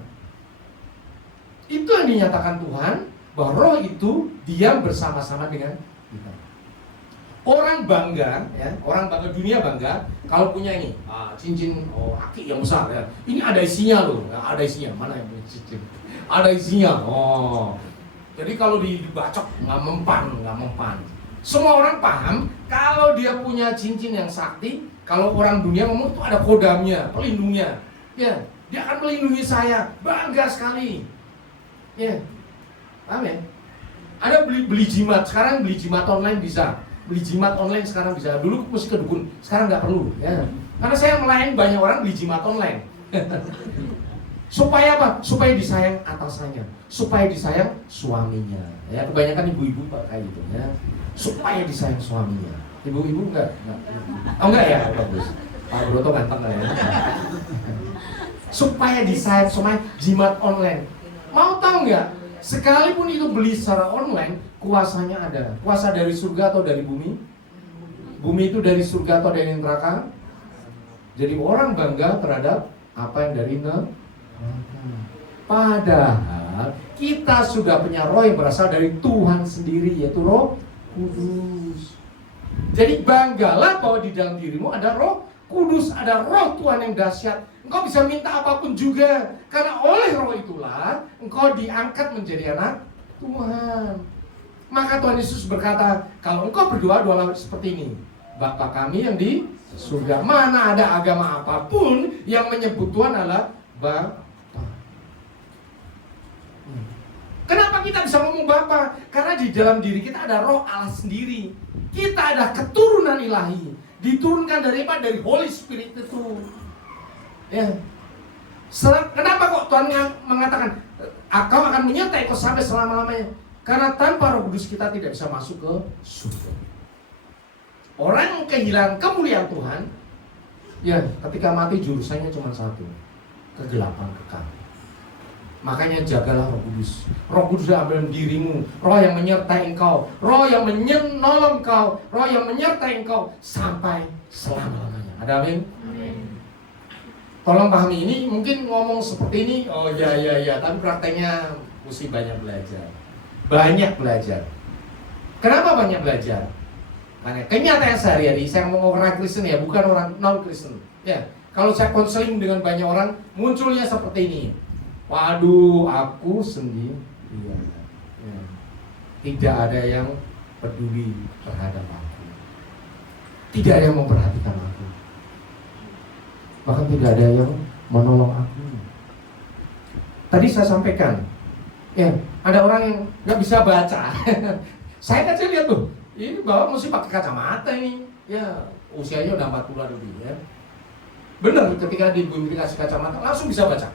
Itu yang dinyatakan Tuhan, bahwa Roh itu diam bersama-sama dengan kita. Orang bangga, ya, orang bangga, dunia bangga kalau punya ini, cincin aki yang besar ya. Ini ada isinya loh, ada isinya. Mana yang punya cincin? Ada isinya. Jadi kalau dibacok nggak mempan. Semua orang paham kalau dia punya cincin yang sakti. Kalau orang dunia ngomong itu ada kodamnya, pelindungnya. Ya, dia akan melindungi saya. Bangga sekali. Ya, paham ya? Ada beli jimat, sekarang beli jimat online bisa. Beli jimat online sekarang bisa. Dulu mesti ke dukun, sekarang nggak perlu. Ya. Karena saya melayani banyak orang beli jimat online. Supaya apa? Supaya disayang atasannya, supaya disayang suaminya. Ya, kebanyakan ibu-ibu kayak gitu ya. Supaya disayang suaminya. Ibu-ibu enggak? Oh enggak ya, bagus. Pak Broto ganteng ya. Supaya disayang suami, jimat online. Mau tahu nggak? Sekalipun itu beli secara online, kuasanya ada. Kuasa dari surga atau dari bumi? Bumi itu dari surga atau dari neraka? Jadi orang bangga terhadap apa yang dari neraka. Padahal kita sudah punya roh yang berasal dari Tuhan sendiri, yaitu Roh Kudus. Jadi banggalah bahwa di dalam dirimu ada Roh Kudus, ada Roh Tuhan yang dahsyat. Engkau bisa minta apapun juga, karena oleh Roh itulah engkau diangkat menjadi anak Tuhan. Maka Tuhan Yesus berkata, kalau engkau berdoa, doalah seperti ini: Bapa kami yang di surga. Mana ada agama apapun yang menyebut Tuhan adalah Bapa. Kenapa kita bisa ngomong Bapa? Karena di dalam diri kita ada Roh Allah sendiri. Kita ada keturunan ilahi, diturunkan dari apa? Dari Holy Spirit itu. Ya. Kenapa kok Tuhan mengatakan kau akan menyertai kau sampai selama-lamanya? Karena tanpa Roh Kudus kita tidak bisa masuk ke surga. Orang yang kehilangan kemuliaan Tuhan, ya ketika mati jurusannya cuma satu, kegelapan kekal. Makanya jagalah Roh Kudus. Roh Kudus dalam dirimu, Roh yang menyertai engkau, Roh yang menolong engkau, Roh yang menyertai engkau sampai selama-lamanya. Ada amin? Tolong pahami ini, mungkin ngomong seperti ini, oh ya, tapi prakteknya mesti banyak belajar. Banyak belajar. Kenapa banyak belajar? Karena kenyataan sehari-hari, saya ngomong orang Kristen ya, bukan orang non-Kristen. Ya, kalau saya konseling dengan banyak orang, munculnya seperti ini. Waduh, aku sendiri. Ya. Tidak ada yang peduli terhadap aku. Tidak ada yang memperhatikan aku. Bahkan tidak ada yang menolong aku. Tadi saya sampaikan, ya, ada orang yang nggak bisa baca. Saya lihat tuh, ini bawa mesti pakai kacamata ini. Ya, usianya udah 40 lebih ya. Benar, ketika dikasih kacamata langsung bisa baca.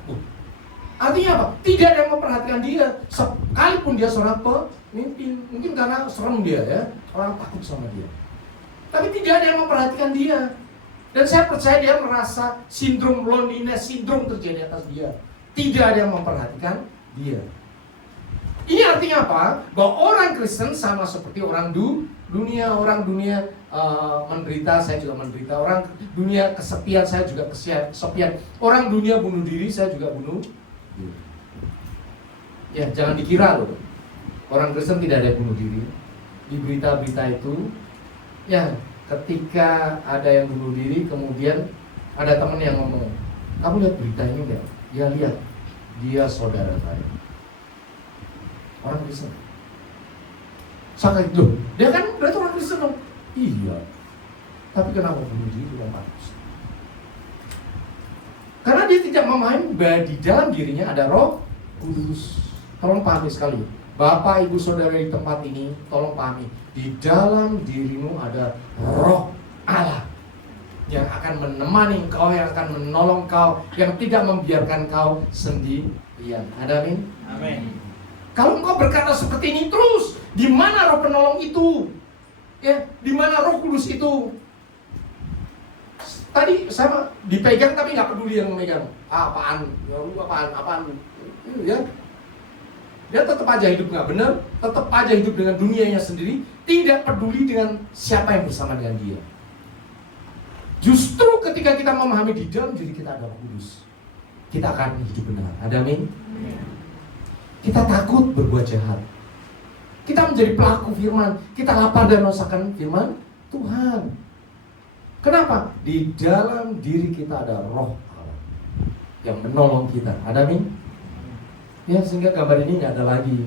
Artinya apa? Tidak ada yang memperhatikan dia. Sekalipun dia seorang pemimpin, mungkin karena serem dia ya, orang takut sama dia. Tapi tidak ada yang memperhatikan dia. Dan saya percaya dia merasa sindrom loneliness, sindrom terjadi atas dia. Tidak ada yang memperhatikan dia. Ini artinya apa? Bahwa orang Kristen sama seperti orang dunia. Orang dunia menderita, saya juga menderita. Orang dunia kesepian, saya juga kesepian. Orang dunia bunuh diri, saya juga bunuh diri. Ya, jangan dikira loh, orang Kristen tidak ada yang bunuh diri. Di berita-berita itu, ya, ketika ada yang bunuh diri, kemudian ada teman yang ngomong, kamu lihat berita ini enggak? Ya lihat, dia saudara saya. Orang Kristen. Sangat loh, dia kan berarti orang Kristen dong. Iya. Tapi kenapa bunuh diri dengan manusia? Karena dia tidak memahami bahwa di dalam dirinya ada Roh Kudus. Tolong pahami sekali, Bapak, Ibu, Saudara di tempat ini, tolong pahami, di dalam dirimu ada Roh Allah yang akan menemani engkau, yang akan menolong kau, yang tidak membiarkan kau sendirian. Ada amin? Amin. Kalau engkau berkata seperti ini terus, di mana Roh penolong itu? Ya, di mana Roh Kudus itu? Tadi saya dipegang tapi nggak peduli yang memegang. Apaan? Ya. Dia tetap aja hidup nggak benar, tetap aja hidup dengan dunianya sendiri, tidak peduli dengan siapa yang bersama dengan dia. Justru ketika kita memahami di dalam diri kita ada Roh Kudus, kita akan hidup benar. Ada amin? Kita takut berbuat jahat. Kita menjadi pelaku firman, kita lapar dan merasakan firman Tuhan. Kenapa? Di dalam diri kita ada roh Allah yang menolong kita. Ada amin? Ya, sehingga gambar ini nggak ada lagi.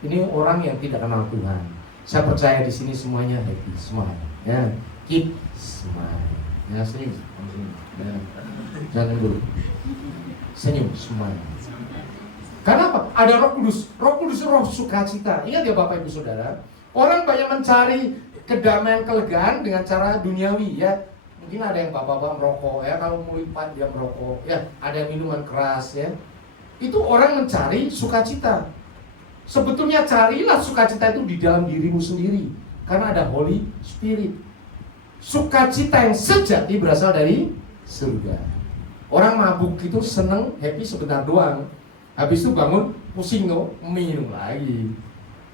Ini orang yang tidak kenal Tuhan. Saya percaya di sini semuanya happy, semuanya. Ya, keep smile. Ya, senyum. Ya. Jangan dulu. Senyum semuanya. Karena apa? Ada Roh Kudus. Roh Kudus itu roh sukacita. Ingat ya Bapak Ibu Saudara, orang banyak mencari kedamaian, kelegaan dengan cara duniawi ya. Mungkin ada yang bapak-bapak merokok ya, kalau mau lipat dia merokok ya, ada yang minuman keras ya. Itu orang mencari sukacita. Sebetulnya carilah sukacita itu di dalam dirimu sendiri, karena ada Holy Spirit. Sukacita yang sejati berasal dari surga. Orang mabuk itu seneng, happy sebentar doang. Habis itu bangun, pusing tuh, minum lagi.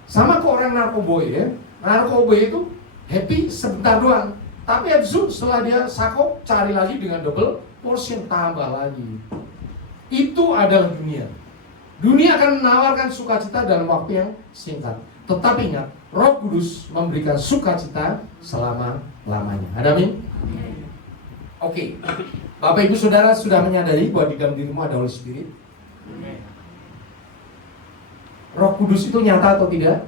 Sama ke orang narkoboy ya. Narkoboy itu happy sebentar doang. Tapi habis itu setelah dia sakop, cari lagi dengan double portion, tambah lagi. Itu adalah dunia. Dunia akan menawarkan sukacita dalam waktu yang singkat. Tetapi ingat, Roh Kudus memberikan sukacita selama-lamanya. Ada amin? Oke. Bapak Ibu Saudara sudah menyadari bahwa di dalam dirimu ada Holy Spirit? Roh Kudus itu nyata atau tidak?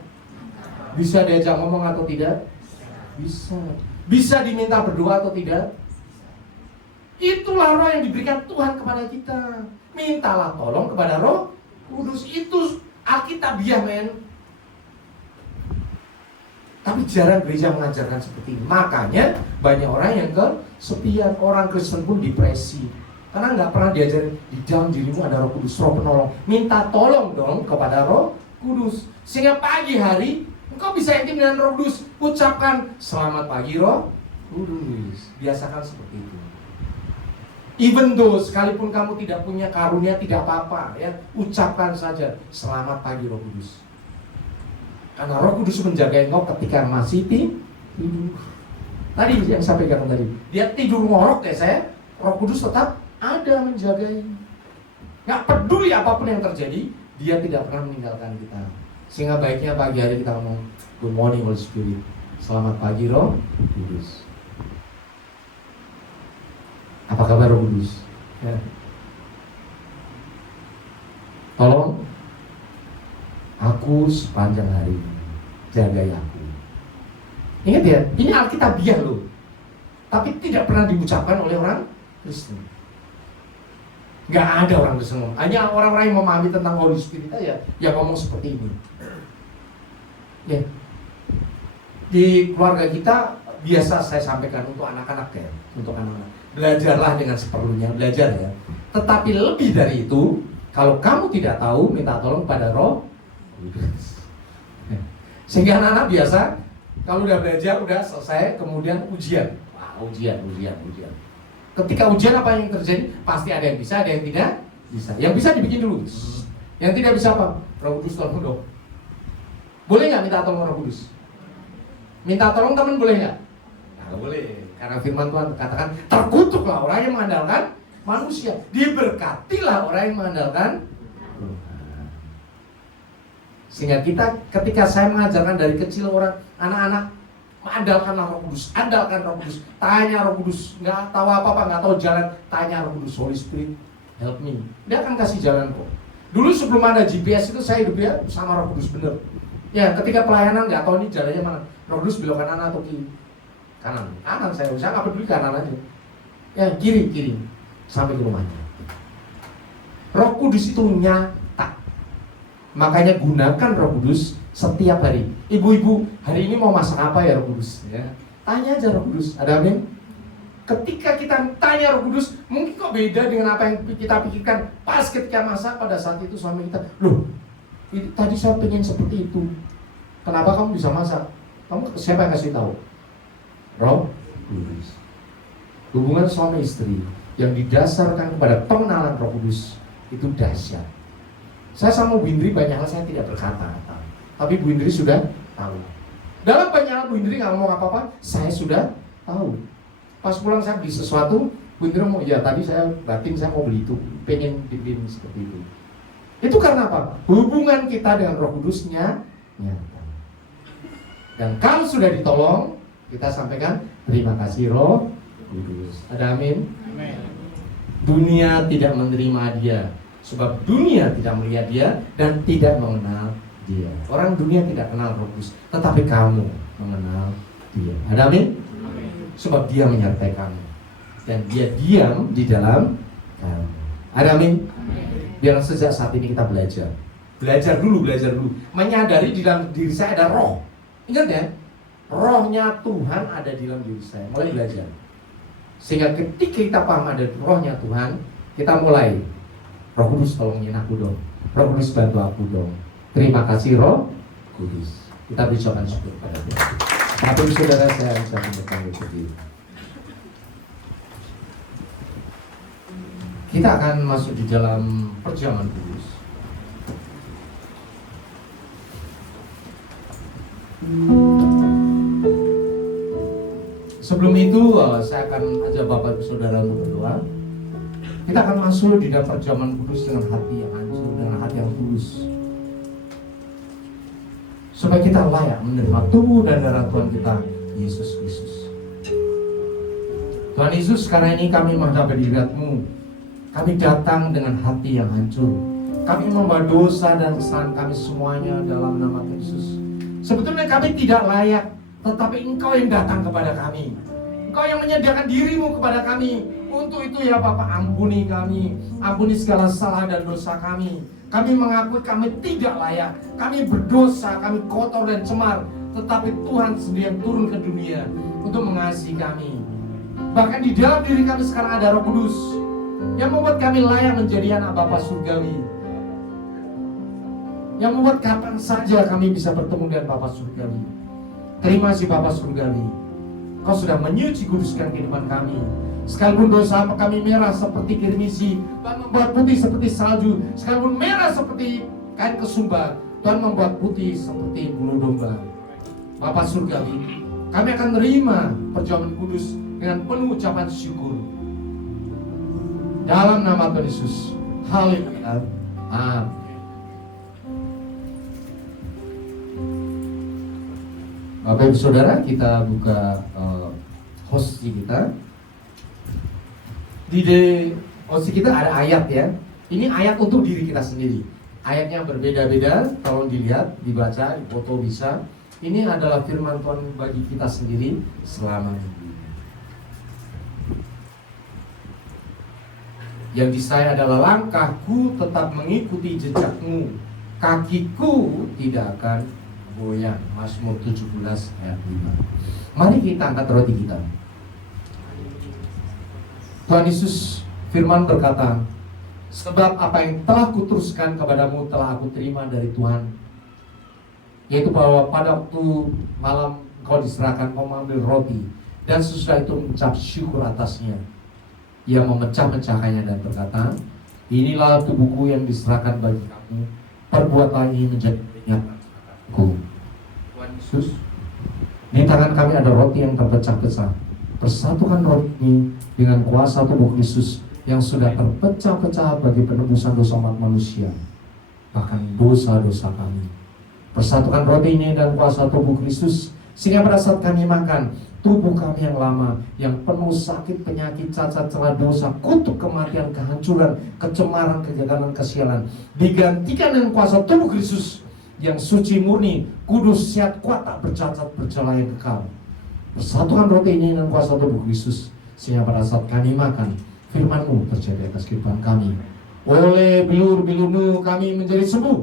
Bisa diajak ngomong atau tidak? Bisa. Bisa diminta berdoa atau tidak? Itulah roh yang diberikan Tuhan kepada kita. Mintalah tolong kepada Roh Kudus. Itu Alkitabiah, men. Tapi jarang gereja mengajarkan seperti ini. Makanya banyak orang yang kesepian. Orang Kristen pun depresi, karena nggak pernah diajarin di dalam dirimu ada Roh Kudus, Roh penolong. Minta tolong dong kepada Roh Kudus, sehingga pagi hari engkau bisa intim dengan Roh Kudus. Ucapkan selamat pagi Roh Kudus. Biasakan seperti itu. Even though sekalipun kamu tidak punya karunia, tidak apa-apa ya, ucapkan saja selamat pagi Roh Kudus. Karena Roh Kudus menjaga engkau ketika masih tidur. Tadi yang saya pegang tadi, dia tidur ngorok ya saya, Roh Kudus tetap ada menjagai. Nggak peduli apapun yang terjadi, dia tidak pernah meninggalkan kita. Sehingga baiknya pagi hari kita ngomong, good morning Holy Spirit. Selamat pagi Roh Kudus. Apa kabar Roh Kudus? Ya. Tolong aku sepanjang hari jagai aku. Ingat ya, ini Alkitabiah loh. Tapi tidak pernah diucapkan oleh orang Kristen. Gak ada orang Kristen ngomong. Hanya orang-orang yang memahami tentang Holy Spirit aja yang ngomong seperti ini. Ya. Di keluarga kita biasa saya sampaikan untuk anak-anak ya, untuk anak-anak. Belajarlah dengan seperlunya, belajar ya. Tetapi lebih dari itu, kalau kamu tidak tahu, minta tolong pada Roh Kudus. Sehingga anak-anak biasa kalau udah belajar, udah selesai, kemudian ujian. Wah, ujian. Ketika ujian apa yang terjadi? Pasti ada yang bisa, ada yang tidak bisa. Yang bisa dibikin dulu. Yang tidak bisa apa? Roh Kudus tolong dong. Boleh nggak minta tolong Roh Kudus? Minta tolong teman boleh nggak? Nggak boleh. Karena firman Tuhan katakan, terkutuklah orang yang mengandalkan manusia. Diberkatilah orang yang mengandalkan Tuhan. Sehingga kita, ketika saya mengajarkan dari kecil orang, anak-anak, andalkanlah Roh Kudus, andalkan Roh Kudus, tanya Roh Kudus, nggak tahu apa-apa, nggak tahu jalan, tanya Roh Kudus, Holy Spirit, help me. Dia akan kasih jalan kok. Dulu sebelum ada GPS itu saya hidupnya sama Roh Kudus bener. Ya, ketika pelayanan nggak tahu nih jalannya mana, Roh Kudus belok kanan atau kiri? Kanan saya nggak peduli kanan aja. Ya, kiri, sampai ke rumahnya. Roh Kudus itu nyata. Makanya gunakan Roh Kudus setiap hari. Ibu-ibu, hari ini mau masak apa ya Roh Kudus? Ya. Tanya aja Roh Kudus, ada amin? Ketika kita tanya Roh Kudus, mungkin kok beda dengan apa yang kita pikirkan. Pas ketika masak, pada saat itu suami kita, loh, tadi saya pengen seperti itu. Kenapa kamu bisa masak? Kamu siapa yang kasih tahu? Roh Kudus. Hubungan suami istri yang didasarkan kepada pengenalan Roh Kudus itu dahsyat. Saya sama Bu Indri banyak hal saya tidak berkata-kata, tapi Bu Indri sudah tahu. Dalam banyak hal Bu Indri nggak ngomong apa-apa, saya sudah tahu. Pas pulang saya beli sesuatu, Bu Indri mau, ya tadi saya batin saya mau beli itu, pengen dibeli seperti itu. Itu karena apa? Hubungan kita dengan Roh Kudusnya nyata. Dan kalau sudah ditolong, Kita sampaikan terima kasih Roh Kudus. Ada amin? Dunia tidak menerima dia, sebab dunia tidak melihat dia dan tidak mengenal dia. Orang dunia tidak kenal Roh Kudus, tetapi kamu mengenal dia. Ada amin? Sebab dia menyertai kamu dan dia diam di dalam kamu. Ada amin? Biar sejak saat ini kita belajar dulu, menyadari di dalam diri saya ada roh. Ingat ya, rohnya Tuhan ada di dalam diri saya. Mulai belajar, sehingga ketika kita paham ada rohnya Tuhan, kita mulai, Roh Kudus tolongin aku dong, Roh Kudus bantu aku dong. Terima kasih Roh Kudus. Kita berucapkan syukur kepada Tuhan. Bapak Ibu Saudara, saya bisa bertanggung berdiri. Kita akan masuk di dalam perjamuan kudus. Sebelum itu saya akan ajak Bapak Ibu Saudara untuk berdoa. Kita akan masuk di dalam perjamuan kudus dengan hati yang hancur, dengan hati yang tulus, supaya kita layak menerima tubuh dan darah Tuhan kita, Yesus Kristus. Tuhan Yesus, sekarang ini kami menghadap hadirat-Mu. Kami datang dengan hati yang hancur. Kami membawa dosa dan kesalahan kami semuanya dalam nama Yesus. Sebetulnya kami tidak layak, tetapi Engkau yang datang kepada kami. Engkau yang menyediakan diri-Mu kepada kami. Untuk itu ya Bapak, ampuni kami, ampuni segala salah dan dosa kami. Kami mengakui kami tidak layak, kami berdosa, kami kotor dan cemar. Tetapi Tuhan sendiri yang turun ke dunia untuk mengasihi kami. Bahkan di dalam diri kami sekarang ada Roh Kudus yang membuat kami layak menjadi anak Bapa surgawi, yang membuat kapan saja kami bisa bertemu dengan Bapa surgawi. Terima kasih Bapa surgawi, Kau sudah menyuci kuduskan kehidupan kami. Sekalipun dosa kami merah seperti kirmisi, Tuhan membuat putih seperti salju. Sekalipun merah seperti kain kesumba, Tuhan membuat putih seperti bulu domba. Bapa surgawi, kami akan terima perjamuan kudus dengan penuh ucapan syukur. Dalam nama Tuhan Yesus. Haleluya. Amin. Bapak Ibu Saudara, kita buka hosti kita. Di hosti kita ada ayat ya. Ini ayat untuk diri kita sendiri. Ayatnya berbeda-beda, tolong dilihat, dibaca, foto bisa. Ini adalah firman Tuhan bagi kita sendiri selama ini. Yang di saya adalah langkahku tetap mengikuti jejakmu, kakiku tidak akan goyang. Mazmur 17 ayat 5. Mari kita angkat roti kita. Tuhan Yesus firman berkata, sebab apa yang telah kuteruskan kepadamu telah aku terima dari Tuhan, yaitu bahwa pada waktu malam kau diserahkan, kau mengambil roti, dan sesudah itu mengucap syukur atasnya. Ia memecah-mecahkannya dan berkata, inilah tubuhku yang diserahkan bagi kamu, perbuatlah ini menjadi peringatanku. Tuhan Yesus, di tangan kami ada roti yang terpecah-pecah. Persatukan roti ini dengan kuasa tubuh Kristus yang sudah terpecah-pecah bagi penebusan dosa umat manusia, bahkan dosa-dosa kami. Persatukan roti ini dan kuasa tubuh Kristus, sehingga pada saat kami makan, tubuh kami yang lama, yang penuh sakit, penyakit, cacat, celah dosa, kutuk kematian, kehancuran, kecemaran, kegagalan, kesialan, digantikan dengan kuasa tubuh Kristus yang suci, murni, kudus, sehat, kuat, tak bercacat, bercela yang kekal. Persatukan roti ini dengan kuasa tubuh Kristus, sehingga pada saat kami makan, firman-Mu terjadi atas kehidupan kami. Oleh bilur-bilur-Mu kami menjadi sembuh.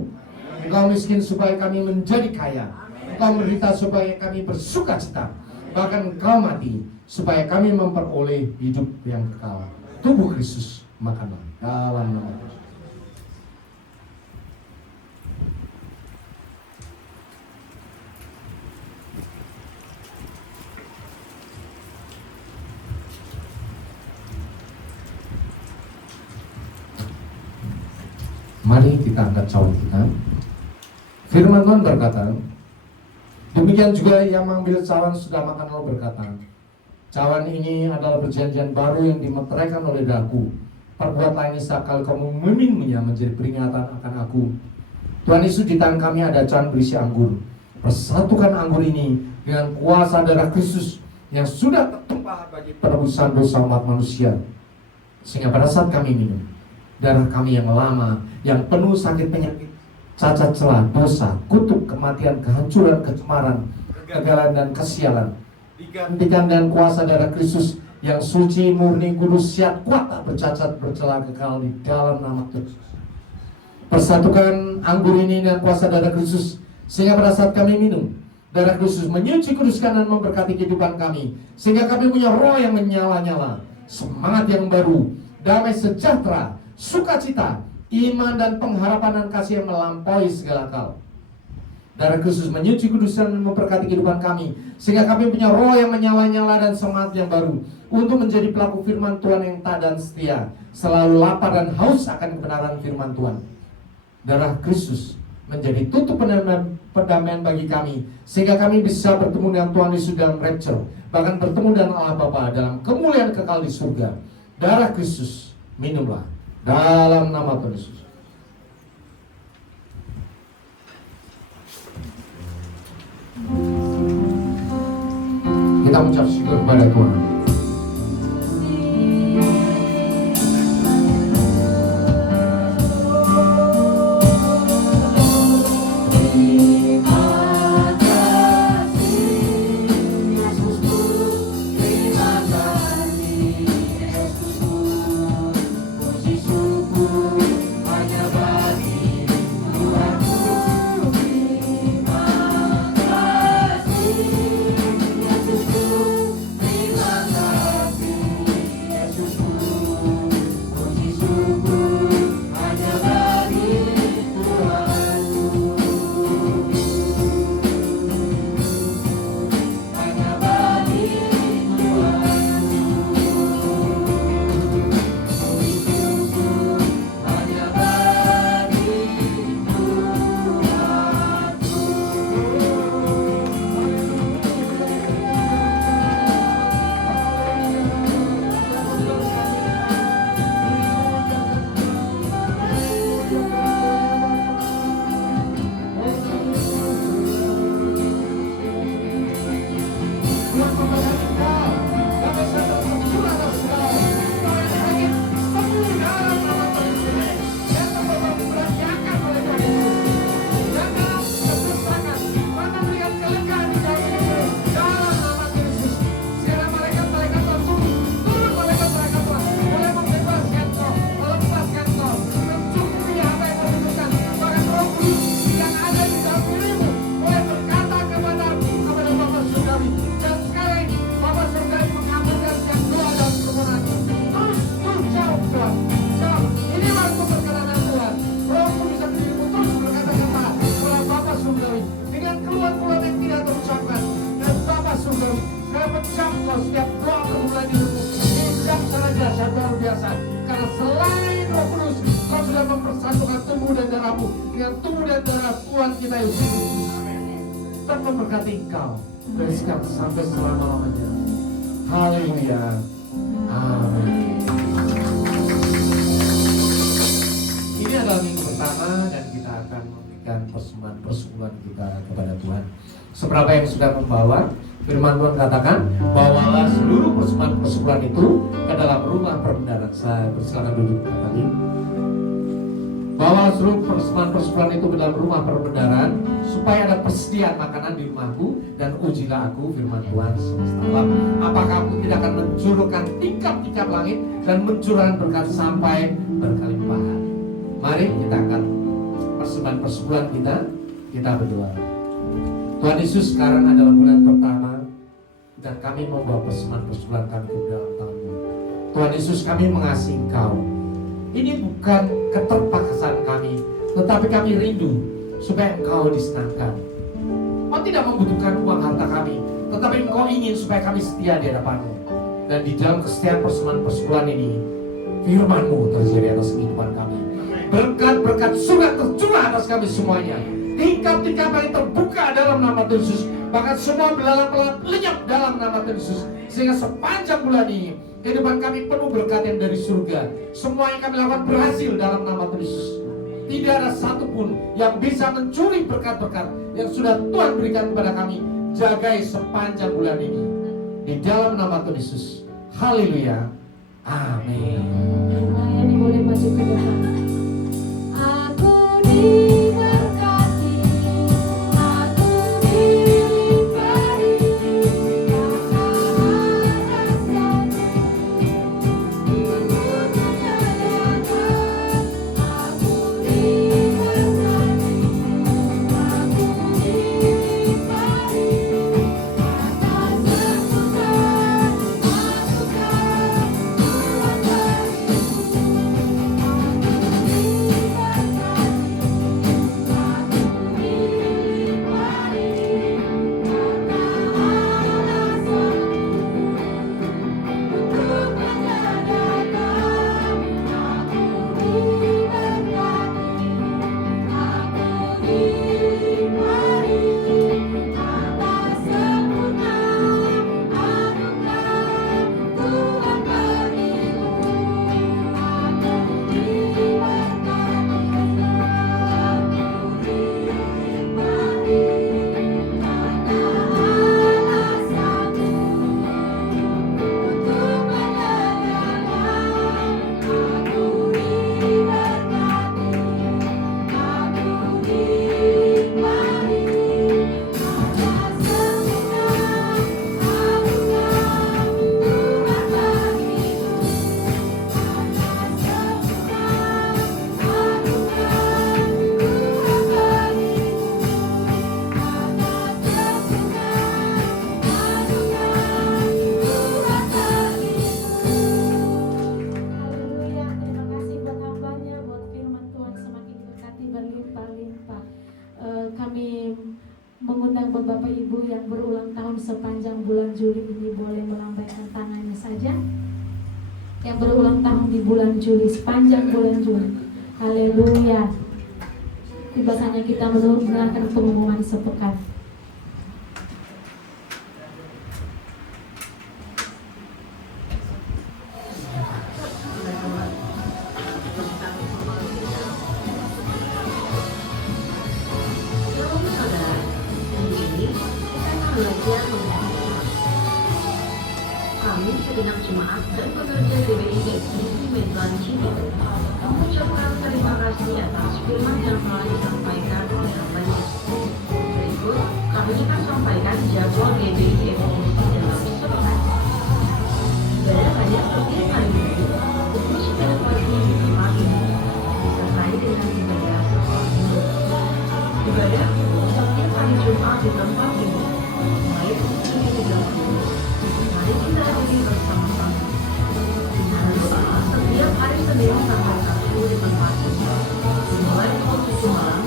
Engkau miskin supaya kami menjadi kaya. Engkau menderita supaya kami bersuka cita. Bahkan Engkau mati supaya kami memperoleh hidup yang kekal. Tubuh Kristus, makanlah dalam nama Tuhan. Mari kita angkat cawan kita. Firman Tuhan berkata, demikian juga yang mengambil cawan sudah makan lalu berkata, cawan ini adalah perjanjian baru yang dimeteraikan oleh daku. Perbuatlah ini sekali kamu meminumnya menjadi peringatan akan aku. Tuhan Yesus, di tangan kami ada cawan berisi anggur. Persatukan anggur ini dengan kuasa darah Kristus yang sudah tertumpah bagi penebusan dosa umat manusia. Sehingga pada saat kami minum darah kami yang lama, yang penuh sakit penyakit, cacat celah, dosa, kutuk, kematian, kehancuran, kecemaran, kegagalan dan kesialan, digantikan dengan kuasa darah Kristus yang suci, murni, kudus, siap, kuat, tak bercacat, bercela, kekal di dalam nama Kristus. Persatukan anggur ini dengan kuasa darah Kristus, sehingga pada saat kami minum, darah Kristus menyuci, kuduskan dan memberkati kehidupan kami, sehingga kami punya roh yang menyala-nyala, semangat yang baru, damai sejahtera, sukacita, iman dan pengharapan dan kasih yang melampaui segala akal. Darah Kristus menyuci, kuduskan dan memberkati kehidupan kami, sehingga kami punya roh yang menyala-nyala dan semangat yang baru untuk menjadi pelaku firman Tuhan yang taat dan setia, selalu lapar dan haus akan kebenaran firman Tuhan. Darah Kristus menjadi tutup perdamaian bagi kami, sehingga kami bisa bertemu dengan Tuhan Yesus dalam rapture, bahkan bertemu dengan Allah Bapa dalam kemuliaan kekal di surga. Darah Kristus, minumlah dalam nama Tuhan Yesus. Kita mengucap syukur kepada Tuhan. Sampai selama-lamanya. Haleluya. Amin. Ini adalah minggu pertama dan kita akan memberikan persembahan persekutuan kita kepada Tuhan. Seberapa yang sudah membawa, firman Tuhan katakan, bawalah seluruh persembahan persekutuan itu ke dalam rumah perbendaharaan. Saya persilakan duduk kembali. Bawalah seluruh persembahan persekutuan itu ke dalam rumah perbendaharaan, supaya ada persediaan makanan di rumahku, dan ujilah aku, firman Tuhan semesta alam, apakah aku tidak akan mencurahkan tingkap-tingkap langit dan mencurahkan berkat sampai berkelimpahan. Mari kita angkat persembahan persekutuan kita berdoa. Tuhan Yesus, sekarang adalah bulan pertama dan kami membawa persembahan persekutuan kami ke dalam tangan-Mu. Tuhan Yesus, kami mengasihi Engkau. Ini bukan keterpaksaan kami, tetapi kami rindu supaya Engkau disenangkan. Engkau tidak membutuhkan uang harta kami, tetapi Engkau ingin supaya kami setia di hadapan-Mu. Dan di dalam kesetiaan persembahan persekutuan ini, firman-Mu terjadi atas kehidupan kami. Berkat-berkat surga tercurah atas kami semuanya. Tingkap-tingkap yang terbuka dalam nama Tuhan Yesus. Bahkan semua belalang-belalang lenyap dalam nama Tuhan Yesus. Sehingga sepanjang bulan ini kehidupan kami penuh berkat yang dari surga. Semua yang kami lakukan berhasil dalam nama Tuhan Yesus. Tidak ada satupun yang bisa mencuri berkat-berkat yang sudah Tuhan berikan kepada kami. Jagai sepanjang bulan ini. Di dalam nama Tuhan Yesus. Haleluya. Amin. Melayani boleh maju ke depan. Aku diberkati, aku dilimpahi kasih aku diberkati, aku dilimpahi atas sempurna kami mengundang Bapak Ibu yang berulang tahun sepanjang bulan Juli ini boleh melambaikan tangannya saja. Yang berulang tahun di bulan Juli, sepanjang bulan Juli. Haleluya. Biasanya kita mendengarkan pengumuman sepekan. Kami segenap jemaat dan pekerja GBI di Medan Cina mengucapkan terima kasih atas firman yang telah disampaikan oleh hambanya. Berikut kami akan sampaikan jadwal GBI dalam sepekan. Ibadah hadir setiap hari Minggu pukul 9 pagi di tempat ini, disertai dengan ibadah sekolah minggu. Ibadah setiap hari Jumat di tempat ini, mulai pukul 7.30. Mari kita hadiri bersama-sama. Dengan doa setiap hari Senin sampai Sabtu di tempat ini, dimulai pukul 7 malam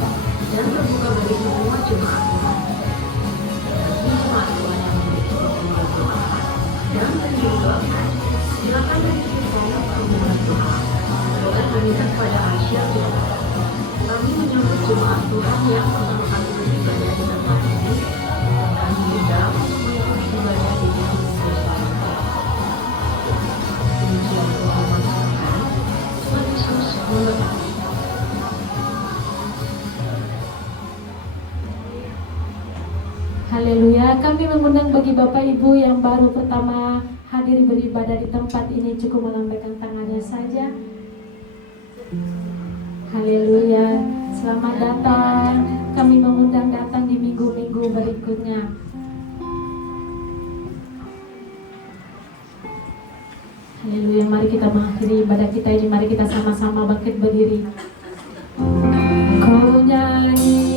dan terbuka bagi semua jemaat Tuhan. Bagi jemaat Tuhan yang memiliki keperluan doa dan ingin doakan, silakan mengirim form permohonan doa. Doa berikan pada Aisyah Tuhan. Kami menyambut jemaat Tuhan yang memerlukan ibadah di tempat ini dan diundang untuk mengikuti ibadah di dalam bersama. Demikian pengumuman sepekan. Tuhan Yesus memberkati. Haleluya. Kami mengundang bagi Bapak Ibu yang baru pertama hadir beribadah di tempat ini cukup melambaikan tangannya saja. Haleluya. Selamat datang. Kami mengundang datang di minggu-minggu berikutnya. Haleluya. Mari kita mengakhiri ibadah kita ini. Mari kita sama-sama bangkit berdiri. Kau nyanyi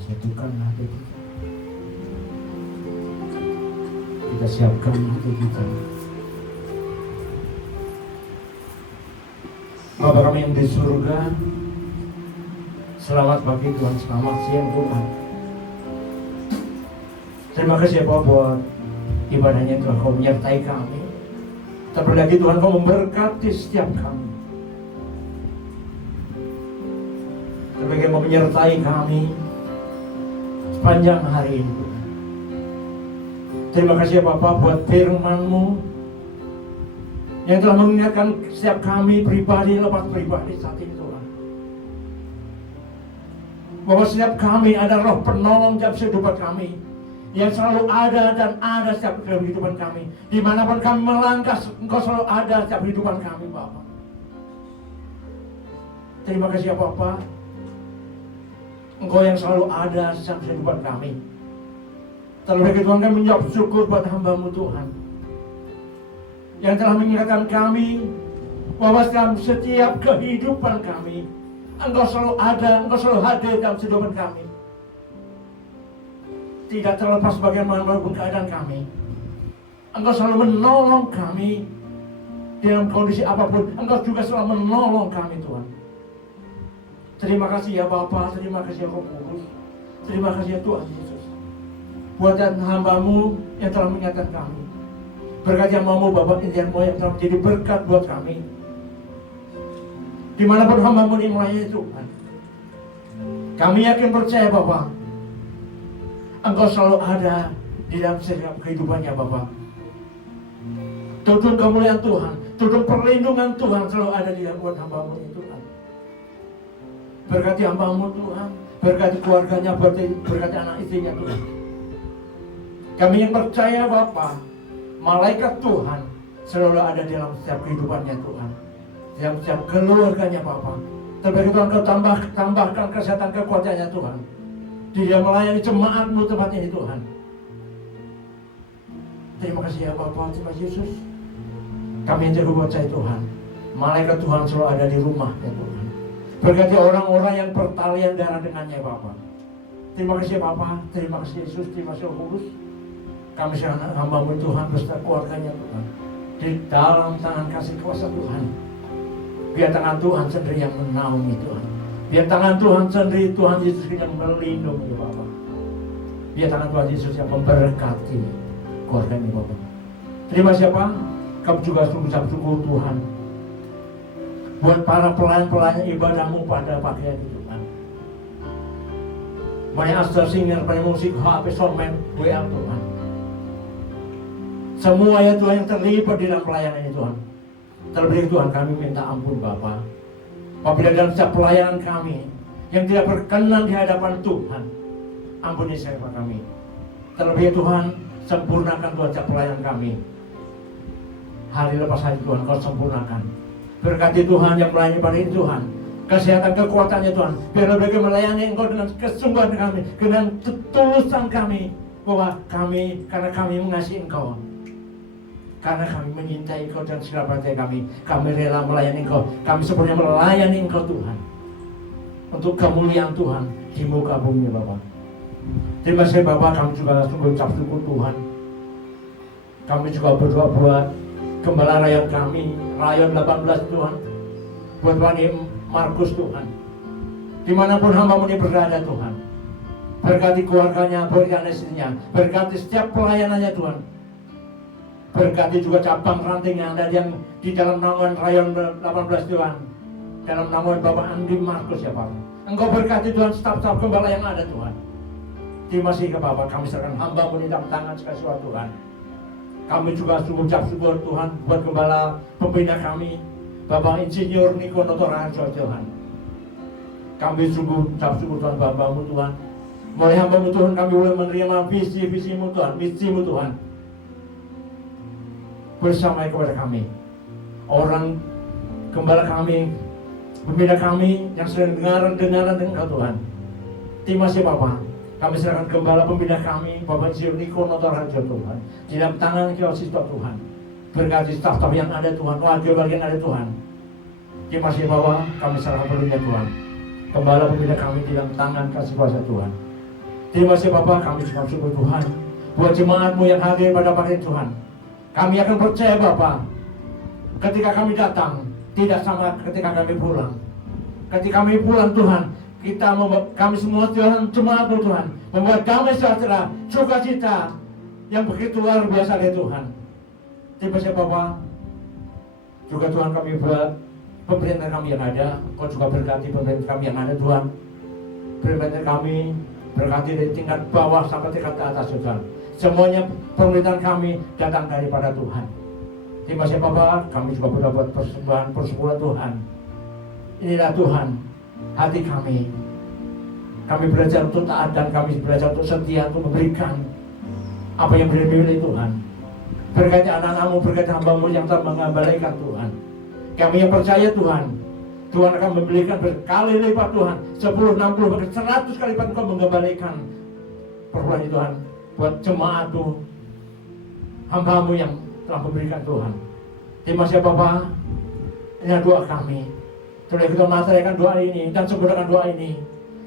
satukan hati kita. Kita siapkan hati kita. Bapa kami yang di surga, selamat pagi Tuhan, selamat siang Tuhan. Terima kasih Bapak buat ibadahnya Tuhan, Kau menyertai kami. Terlebih lagi Tuhan, Kau memberkati setiap kami. Terlebih lagi Kau menyertai kami sepanjang hari ini Tuhan. Terima kasih Bapak buat firman-Mu yang telah mengingatkan setiap kami pribadi lepas pribadi saat ini Tuhan, bahwa setiap kami ada roh penolong dalam kehidupan kami yang selalu ada dan ada setiap kehidupan kami. Dimanapun kami melangkah, Engkau selalu ada setiap kehidupan kami Bapak. Terima kasih ya Bapak, Engkau yang selalu ada setiap kehidupan kami. Terlebih Tuhan, kami menjawab syukur buat hamba-Mu Tuhan yang telah mengingatkan kami bahwa dalam setiap kehidupan kami Engkau selalu ada, Engkau selalu hadir dalam kehidupan kami. Tidak terlepas bagaimanapun keadaan kami, Engkau selalu menolong kami dalam kondisi apapun. Engkau juga selalu menolong kami Tuhan. Terima kasih ya Bapa, terima kasih ya Roh Kudus, terima kasih ya Tuhan Yesus buat hamba-Mu yang telah mengingatkan kami. Berkat hamba-Mu Bapak Indianmu yang telah menjadi berkat buat kami dimanapun hamba-Mu ini melayani Tuhan. Kami yakin percaya Bapak, Engkau selalu ada di dalam setiap kehidupannya Bapak. Tuntun kemuliaan Tuhan, tuntun perlindungan Tuhan selalu ada di dalam buat hamba-Mu ini Tuhan. Berkati hamba-Mu Tuhan, berkati keluarganya, berkati anak istrinya Tuhan. Kami yang percaya Bapak, malaikat Tuhan selalu ada di dalam setiap kehidupannya Tuhan, dalam setiap keluarganya Bapak. Terlebih Tuhan, Kau tambahkan kesehatan kekuatannya Tuhan di dalam melayani jemaat-Mu tempat ini Tuhan. Terima kasih ya Bapak, terima kasih Yesus. Kami yang jago percaya Tuhan, malaikat Tuhan selalu ada di rumahnya Tuhan. Berkati orang-orang yang pertalian darah dengannya Bapak. Terima kasih Bapak, terima kasih Yesus, terima kasih Roh Kudus. Kami serahkan hamba-Mu Tuhan beserta keluarganya Tuhan di dalam tangan kasih kuasa Tuhan. Biar tangan Tuhan sendiri yang menaungi Tuhan. Biar tangan Tuhan sendiri, Tuhan Yesus yang melindungi Bapak. Biar tangan Tuhan Yesus yang memberkati keluarga ini Bapak. Terima kasih Bapak. Kami juga sungguh syukur Tuhan buat para pelayan-pelayan ibadah-Mu pada pagi hari Tuhan. Banyak asal singer, banyak musik, HP, soundman, WA Tuhan. Semua ya Tuhan yang terlibat di dalam pelayanan ini Tuhan. Terlebih Tuhan, kami minta ampun Bapa. Apabila dalam setiap pelayanan kami yang tidak berkenan di hadapan Tuhan, ampuni siapa kami. Terlebih Tuhan, sempurnakan Tuhan setiap pelayanan kami. Hari lepas hari Tuhan, Kau sempurnakan. Berkati Tuhan yang melayani pada ini Tuhan. Kesehatan kekuatannya Tuhan. Biar lebih melayani Engkau dengan kesungguhan kami, dengan ketulusan kami. Bahwa kami, karena kami mengasihi Engkau, karena kami menyintai Engkau dan segala percaya kami rela melayani Engkau. Kami sepenuhnya melayani Engkau Tuhan, untuk kemuliaan Tuhan di muka bumi Bapak. Terima kasih Bapak, kami juga sungguh ucap syukur Tuhan. Kami juga berdoa buat Gembala Rayon kami, Rayon 18 Tuhan. Buat Wani Markus Tuhan, dimanapun hamba-Mu ini berada Tuhan. Berkati keluarganya, berkati istrinya, berkati setiap pelayanannya Tuhan. Berkati juga cabang ranting yang ada yang di dalam naungan Rayon 18 Tuhan, dalam naungan Bapak Andi Markus ya Pak. Engkau berkati Tuhan staf-staf gembala yang ada Tuhan. Terima kasih ke Bapak, kami serahkan hamba-Mu di dalam tangan sekali Tuhan. Kami juga sungguh ucap syukur Tuhan buat gembala pembina kami, Bapak Insinyur Niko Notoraharjo Tuhan. Kami sungguh ucap syukur Tuhan Bapak-Mu Tuhan. Mulai hamba-Mu Tuhan, kami boleh menerima visi-visi-Mu Tuhan, misi-Mu Tuhan. Bersama kepada kami, orang gembala kami, pembina kami yang sedang dengaran dengan Engkau Tuhan. Terima kasih Bapak. Kami serahkan gembala pembina kami, Bapak Insinyur Niko Notoraharjo Tuhan, di dalam tangan kasih Tuhan. Berkati staf-staf yang ada Tuhan, warga-warga yang ada Tuhan. Terima kasih Bapak, kami serahkan penuhnya Tuhan. Gembala pembina kami di dalam tangan kasih kuasa Tuhan. Terima kasih Bapak, kami juga bersyukur Tuhan buat jemaat-Mu yang hadir pada pagi ini, Tuhan. Kami akan percaya Bapak, ketika kami datang tidak sama ketika kami pulang. Ketika kami pulang Tuhan, kami semua Tuhan, jemaat-Mu Tuhan, membuat kami sejahtera, sukacita yang begitu luar biasa dari Tuhan. Terima kasih Bapak. Juga Tuhan, kami buat pemerintah kami yang ada, Kau juga berkati pemerintah kami yang ada Tuhan. Pemerintah kami berkati dari tingkat bawah sampai tingkat ke atas Tuhan. Semuanya pemerintahan kami datang daripada Tuhan. Terima kasih Bapak, kami juga berdoa buat persembahan Tuhan. Inilah Tuhan, hati kami. Kami belajar untuk taat dan kami belajar untuk setia untuk memberikan apa yang dimiliki Tuhan. Berkati anak-anak-Mu, berkati hamba-Mu yang telah mengabaikan Tuhan. Kami yang percaya Tuhan, Tuhan akan memberikan berkali lipat Tuhan, 10, 60, bahkan 100 kali lipat Engkau mengembalikan perbuatan Tuhan buat jemaat-Mu, hamba-Mu yang telah memberikan Tuhan. Terima kasih Bapak. Ini doa kami. Sudah kita menyelesaikan doa ini dan sempurnakan doa ini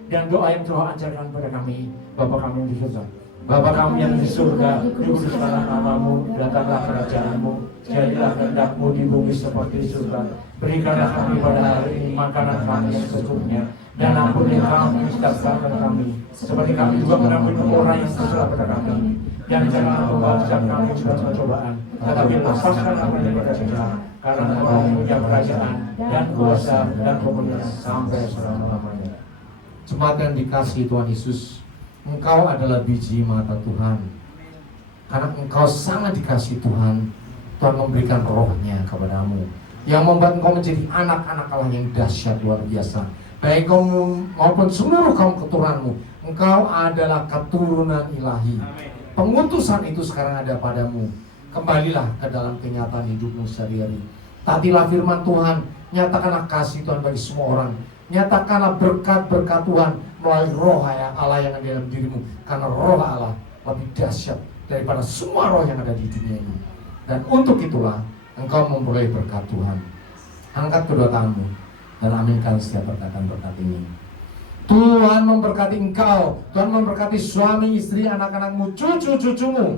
dan doa yang Tuhan ajarkan pada kami. Bapa kami yang di surga, Bapa kami yang di surga, dikuduskanlah nama-Mu, datanglah kerajaan-Mu, jadilah kehendak-Mu di bumi seperti di surga. Berikanlah kami pada hari ini makanan kami yang secukupnya, dan ampuni kami setiap kami, seperti kami juga mengampuni orang yang bersalah pada kami. Dan jangan membawa kami ke dalam pencobaan, tetapi lepaskan kami daripada jahat, karena Engkau punya kerajaan dan kuasa dan kemuliaan sampai selama-lamanya. Jemaat yang dikasihi Tuhan Yesus, Engkau adalah biji mata Tuhan. Karena Engkau sangat dikasihi Tuhan, Tuhan memberikan rohnya kepadamu, yang membuat Engkau menjadi anak-anak Allah yang dahsyat luar biasa. Baik kamu maupun seluruh kaum keturunanmu, Engkau adalah keturunan ilahi. Pengutusan itu sekarang ada padamu. Kembalilah ke dalam kenyataan hidupmu sehari-hari. Taatilah firman Tuhan, nyatakanlah kasih Tuhan bagi semua orang. Nyatakanlah berkat-berkat Tuhan melalui roh Allah yang ada dalam dirimu. Karena roh Allah lebih dahsyat daripada semua roh yang ada di dunia ini. Dan untuk itulah engkau memperoleh berkat Tuhan. Angkat kedua tanganmu dan aminkan setiap perkataan-berkat ini. Tuhan memberkati engkau, Tuhan memberkati suami, istri, anak-anakmu, cucu-cucumu.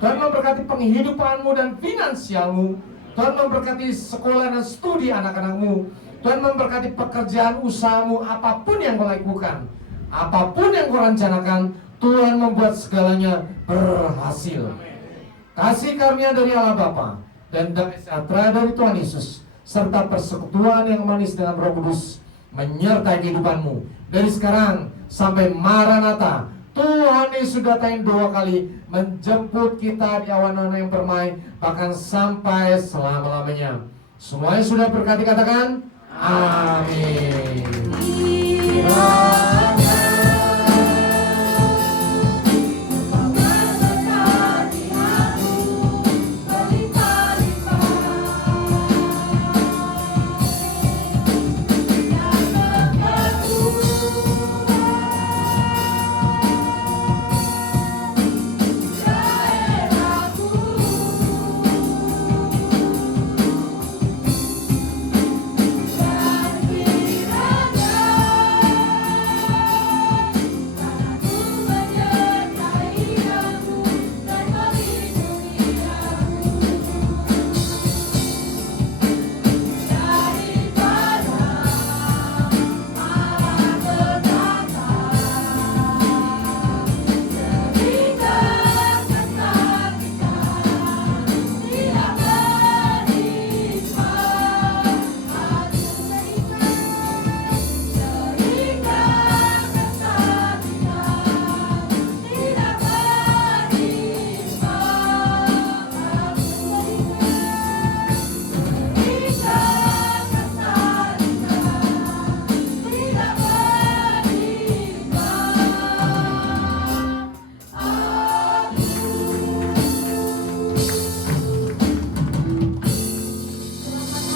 Tuhan memberkati penghidupanmu dan finansialmu. Tuhan memberkati sekolah dan studi anak-anakmu. Tuhan memberkati pekerjaan usahamu, apapun yang kau lakukan, apapun yang kau rencanakan, Tuhan membuat segalanya berhasil. Kasih karunia dari Allah Bapa dan damai sejahtera dari Tuhan Yesus, serta persekutuan yang manis dengan Roh Kudus menyertai kehidupanmu dari sekarang sampai Maranatha. Tuhan Yesus datang 2 kali menjemput kita di awan-awan yang permai, bahkan sampai selama-lamanya. Semuanya sudah berkati, katakan amin.